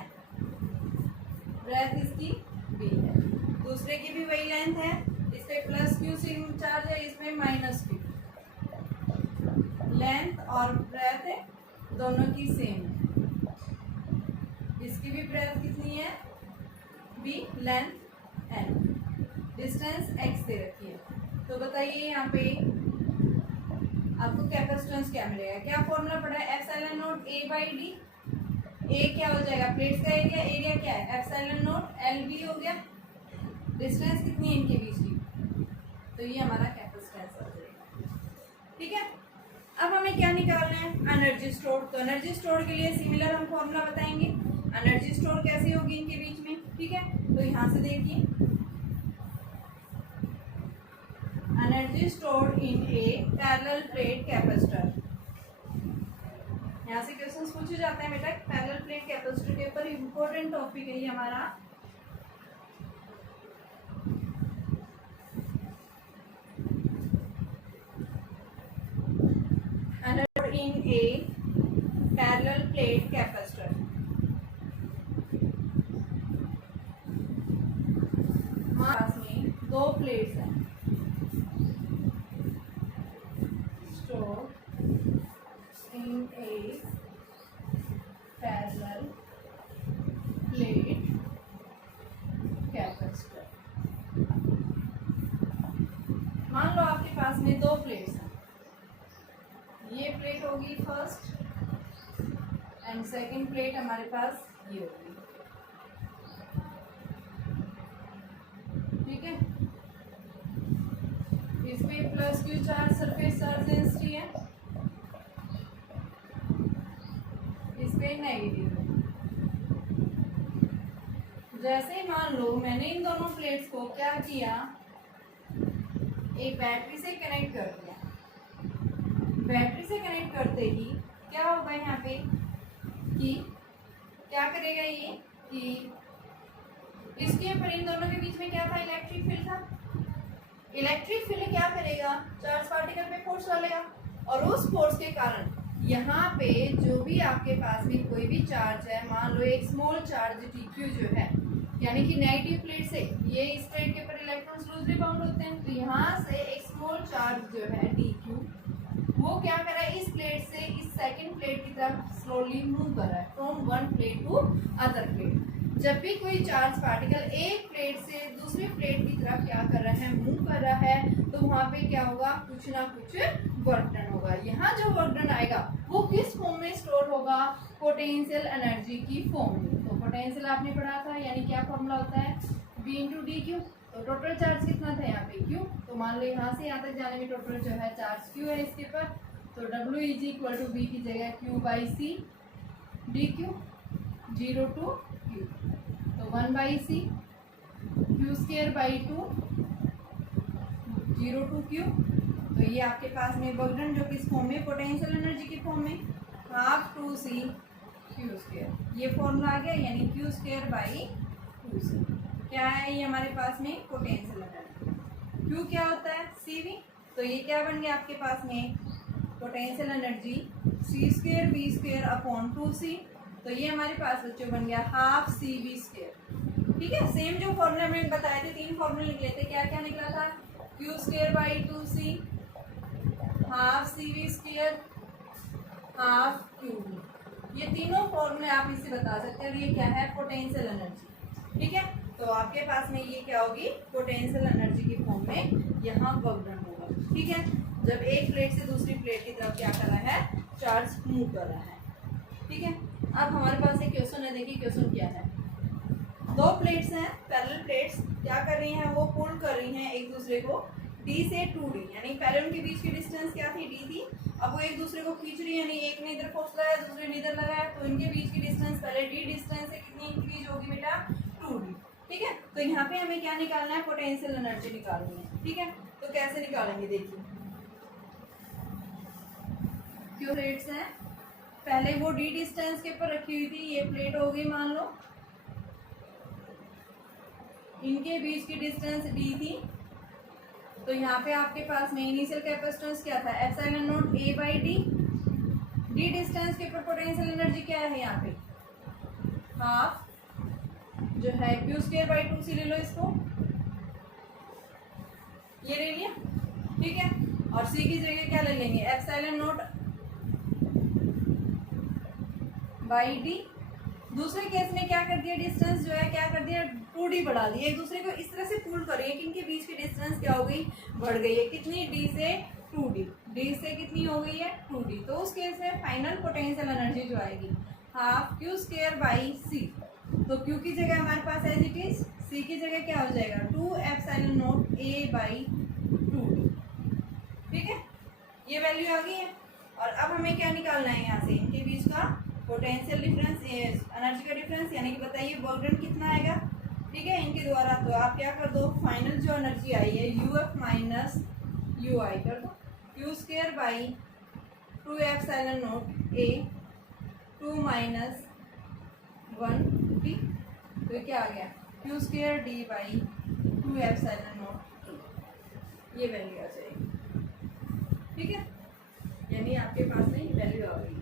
ब्रेथ इसकी B है, दूसरे की भी वही लेंथ है, इस पे प्लस Q सिग्मा चार्ज है, इसमें माइनस Q। लेंथ और ब्रेथ दोनों की सेम है, इसकी भी ब्रेथ कितनी है B, length L, distance x दे रखी है। तो बताइए यहाँ पे आपको कैपेसिटेंस क्या मिलेगा, क्या फॉर्मूला पड़ा है, epsilon not A by D। A क्या हो जाएगा, प्लेट्स का एरिया, एरिया क्या है, एप्सिलॉन नॉट LB हो गया, डिस्टेंस कितनी है इनके बीच की, तो ये हमारा कैपेसिटेंस हो जाएगा, ठीक है। अब हमें क्या निकालना है, एनर्जी स्टोर। तो एनर्जी स्टोर के लिए सिमिलर हम फॉर्मूला बताएंगे, एनर्जी स्टोर कैसी होगी इनके बीच में, ठीक है। तो यहाँ से देखिए, energy stored in A parallel plate capacitor. यहाँ से क्वेश्चंस पूछे जाते हैं बेटा, पैरेलल प्लेट कैपेसिटर के ऊपर इंपॉर्टेंट टॉपिक है ये हमारा। in a parallel plate capacitor, पास में दो प्लेट्स हैं, stored in a parallel plate capacitor। मान लो आपके पास में दो प्लेट्स हैं, ये प्लेट होगी फर्स्ट एंड सेकंड प्लेट हमारे पास ये होगी, ठीक है। Positive charge surface charge density है, इस पे नेगेटिव है। जैसे ही मान लो मैंने इन दोनों प्लेट्स को क्या किया, एक बैटरी से कनेक्ट कर दिया। बैटरी से कनेक्ट करते ही क्या होगा यहाँ पे कि क्या करेगा ये कि इसके ऊपर इन दोनों के बीच में क्या था, इलेक्ट्रिक फील्ड था। इलेक्ट्रिक फील्ड क्या करेगा, चार्ज पार्टिकल पे फोर्स डालेगा और उस फोर्स के कारण यहाँ पे जो भी आपके पास में कोई भी चार्ज है, मान लो एक स्मॉल चार्ज dq जो है, यानी कि नेगेटिव प्लेट से ये इस प्लेट के ऊपर इलेक्ट्रॉन्स लूजली बाउंड होते हैं, तो यहाँ से एक स्मॉल चार्ज जो है dq वो क्या कर रहा है, इस प्लेट से इस सेकंड प्लेट की तरफ स्लोली मूव कर रहा है from one plate to other plate. जब भी कोई चार्ज पार्टिकल एक प्लेट से दूसरी प्लेट की तरफ क्या कर रहा है, मूव कर रहा है, तो वहाँ पे क्या होगा, कुछ ना कुछ वर्क डन होगा। यहाँ जो वर्क डन आएगा वो किस फॉर्म में स्टोर होगा, पोटेंशियल एनर्जी की फॉर्म में। तो पोटेंशियल आपने पढ़ा था, यानी क्या फॉर्मूला होता है, V इंटू डी क्यू। तो टोटल चार्ज कितना था यहाँ पे Q, तो मान लो यहाँ से यहाँ तक जाने में टोटल जो है चार्ज Q है इसके पर, तो W is equal to V की जगह Q by C D Q, 0 to Q, तो 1 by C Q square by 2, 0 to Q। तो ये आपके पास में वर्क डन जो किस फॉर्म में, पोटेंशियल एनर्जी की फॉर्म में, हाफ 2c क्यू स्केयर, ये फॉर्मूला आ गया, यानी क्यू स्केयर बाई 2c। क्या है ये हमारे पास में, पोटेंशियल एनर्जी। क्यू क्या होता है, CV, तो ये क्या बन गया आपके पास में, potential energy c square v square upon 2c। तो ये हमारे पास बच्चों बन गया हाफ CV स्क्वायर। ठीक है, सेम जो फॉर्मूला मैंने बताए थे, 3 फॉर्मूले निकले थे, क्या क्या निकला था, q square by 2c, half CV square, half QV। ये तीनों फॉर्मूले आप इससे बता सकते हैं, और ये क्या है, पोटेंशियल एनर्जी। ठीक है, तो आपके पास में ये क्या होगी, पोटेंशियल एनर्जी की फॉर्म में यहाँ वर्क डन होगा। ठीक है, जब एक प्लेट से दूसरी प्लेट की तरफ क्या कर रहा है, चार्ज मूव कर रहा है। ठीक है, अब हमारे पास एक क्वेश्चन है, देखिए क्वेश्चन क्या है। 2 प्लेट्स हैं, पैरेलल प्लेट्स, क्या कर रही हैं, वो पुल कर रही हैं एक दूसरे को D से 2D, यानी पहले उनके बीच की डिस्टेंस क्या थी, D थी। अब वो एक दूसरे को खींच रही है, यानी एक ने इधर फोर्स लगाया, दूसरे ने इधर लगाया, तो इनके बीच की डिस्टेंस पहले D डिस्टेंस से कितनी इंक्रीज होगी बेटा, 2D। ठीक है, तो यहाँ पे हमें क्या निकालना है, पोटेंशियल एनर्जी निकालनी है। ठीक है, तो कैसे निकालेंगे, देखिए क्यों प्लेट्स हैं, पहले वो D डिस्टेंस के ऊपर रखी हुई थी, ये प्लेट हो गई मान लो, इनके बीच की डिस्टेंस D थी। तो यहाँ पे आपके पास में इनिशियल कैपेसिटेंस क्या था, epsilon not A by D distance के ऊपर पोटेंशियल एनर्जी क्या है यहाँ पे, हाफ जो है क्यू स्क्वायर बाई 2c, ले लो इसको, ये ले लिया। ठीक है, और c की जगह क्या ले लेंगे, एप्सिलॉन नॉट बाई D। दूसरे केस में क्या कर दिया, डिस्टेंस जो है क्या कर दिया, 2D बढ़ा दिया, एक दूसरे को इस तरह से पुल करिए कि इनके बीच की डिस्टेंस क्या हो गई, बढ़ गई है, कितनी, D से 2D, D से कितनी हो गई है, 2D। तो उस केस में फाइनल पोटेंशियल एनर्जी जो आएगी, half Q square by C। तो Q की जगह हमारे पास एज इट इज, C की जगह क्या हो जाएगा, 2 epsilon not A by 2D। ठीक है, ये वैल्यू आ गई है। और अब हमें क्या निकालना है, यहाँ से इनके बीच का पोटेंशियल डिफरेंस, एनर्जी का डिफरेंस, यानी कि बताइए वर्क डन कितना आएगा। ठीक है, इनके द्वारा, तो आप क्या कर दो, फाइनल जो एनर्जी आई है UF माइनस UI कर दो, Q square by 2 epsilon not A 2 minus 1D। तो क्या आ गया, Q square D by 2 epsilon not A, ये वैल्यू आ जाएगी। ठीक है, यानी आपके पास में वैल्यू आ गई।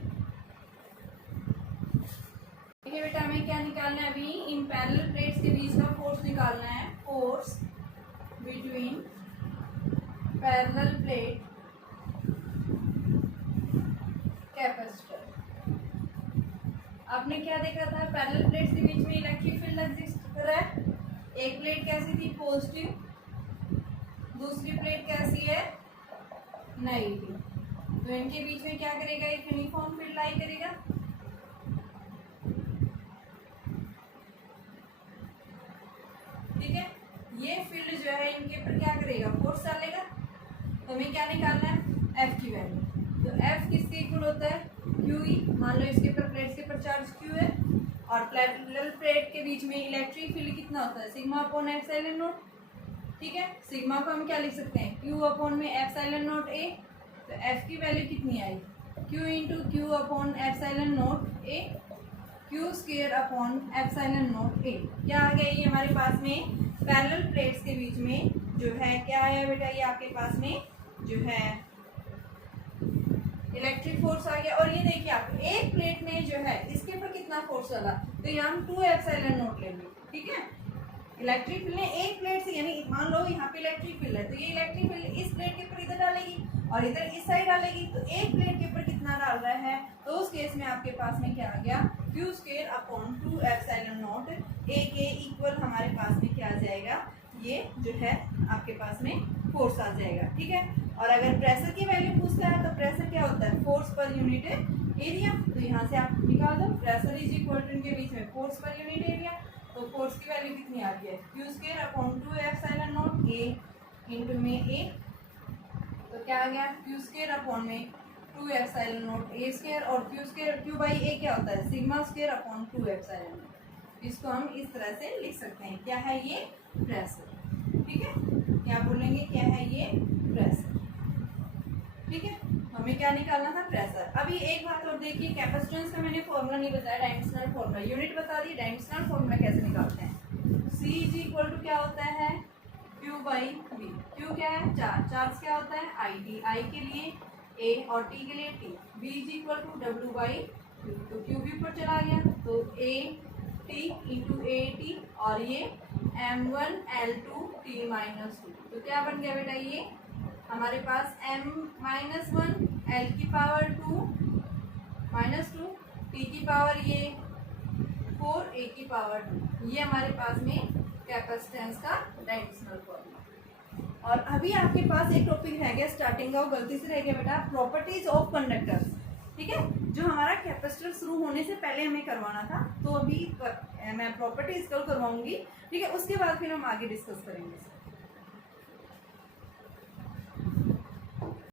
देखिए बेटा, हमें क्या निकालना है अभी, इन पैरेलल प्लेट्स के बीच का फोर्स निकालना है, force between parallel plate capacitor. आपने क्या देखा था, पैरेलल प्लेट्स के बीच में इलेक्ट्रिक फील्ड एग्जिस्ट कर रहा है। एक प्लेट कैसी थी, पॉजिटिव, दूसरी प्लेट कैसी है, नेगेटिव। तो इनके बीच में क्या करेगा, एक यूनिफॉर्म फील्ड लाई करेगा। ठीक है, ये फील्ड जो है इनके ऊपर क्या करेगा, फोर्स डालेगा। तो हमें क्या निकालना है, एफ की वैल्यू। तो एफ किसके इक्वल होता है, क्यू ई। मान लो इसके ऊपर प्लेट्स के ऊपर चार्ज क्यू है और पैरेलल प्लेट के बीच में इलेक्ट्रिक फील्ड कितना होता है, सिग्मा अपॉन एप्सिलॉन नॉट। ठीक है, सिग्मा को हम क्या लिख सकते हैं, क्यू अपॉन में एप्सिलॉन नॉट ए। तो एफ की वैल्यू कितनी आई, Q into Q upon epsilon naught A, Q square upon epsilon naught A. क्या आ गया ये हमारे पास में, पैरेलल प्लेट्स के बीच में जो है क्या आया बेटा, ये आपके पास में जो है इलेक्ट्रिक फोर्स आ गया। और ये देखिए आप एक प्लेट में जो है इसके ऊपर कितना फोर्स चला, तो यहाँ हम 2 एप्सिलॉन नॉट लेंगे। ठीक है, इलेक्ट्रिक फील्ड ने एक प्लेट से, यानी मान लो यहाँ पे इलेक्ट्रिक फील्ड है, तो ये इलेक्ट्रिक फील्ड इस प्लेट के ऊपर इधर डालेगी और इधर इस साइड डालेगी। तो एक प्लेट के ऊपर कितना डाल रहा है, तो उस केस में आपके पास में क्या आ गया, Q square upon 2 epsilon naught ए के इक्वल हमारे पास में क्या आ जाएगा, ये जो है आपके पास में फोर्स आ जाएगा। ठीक है, और अगर प्रेशर की वैल्यू पूछता है तो प्रेशर क्या होता है, फोर्स पर यूनिट एरिया। तो यहाँ से आप निकाल दो, प्रेशर इज इक्वल टू इनके बीच में फोर्स पर यूनिट एरिया। तो फोर्स की वैल्यू कितनी आ रही है, Q square upon 2 epsilon naught ए इंटू में ए। तो क्या आ गया, क्यू स्क्वायर अपॉन में 2 एप्सिलॉन नॉट ए स्क्वायर, और क्यू स्क्वायर क्यू बाई ए क्या होता है, sigma square upon 2 epsilon not. इसको हम इस तरह से लिख सकते हैं। क्या है ये, प्रेशर। ठीक है, क्या बोलेंगे, क्या है ये, प्रेशर। ठीक है, हमें क्या निकालना था, प्रेशर। अभी एक बात और देखिए, कैपेसिटेंस का मैंने फॉर्मूला नहीं बताया, डायमेंशनल फॉर्मूला, यूनिट बता दी। डायमेंशनल फॉर्मूला कैसे निकालते हैं, सी इज इक्वल टू क्या होता है, क्यू बाई बी। क्यू क्या है, चार्ज, चार्ज क्या होता है, आई टी, आई के लिए ए और टी के लिए T. B is equal to W by Q, तो क्यू भी ऊपर चला गया, तो A T into A T, और ये m1 L2 T माइनस 2। तो क्या बन गया बेटा, ये हमारे पास m-1 L की पावर 2 माइनस 2 T की पावर ये 4 A की पावर 2। ये हमारे पास में कैपेसिटेंस का डायमेंशनल फॉर्मूला। और अभी आपके पास एक टॉपिक रह गया स्टार्टिंग का, वो गलती से रह गया बेटा, प्रॉपर्टीज ऑफ कंडक्टर्स। ठीक है, जो हमारा कैपेसिटर शुरू होने से पहले हमें करवाना था, तो अभी मैं प्रॉपर्टीज कल करवाऊंगी। ठीक है, उसके बाद फिर हम आगे डिस्कस करेंगे।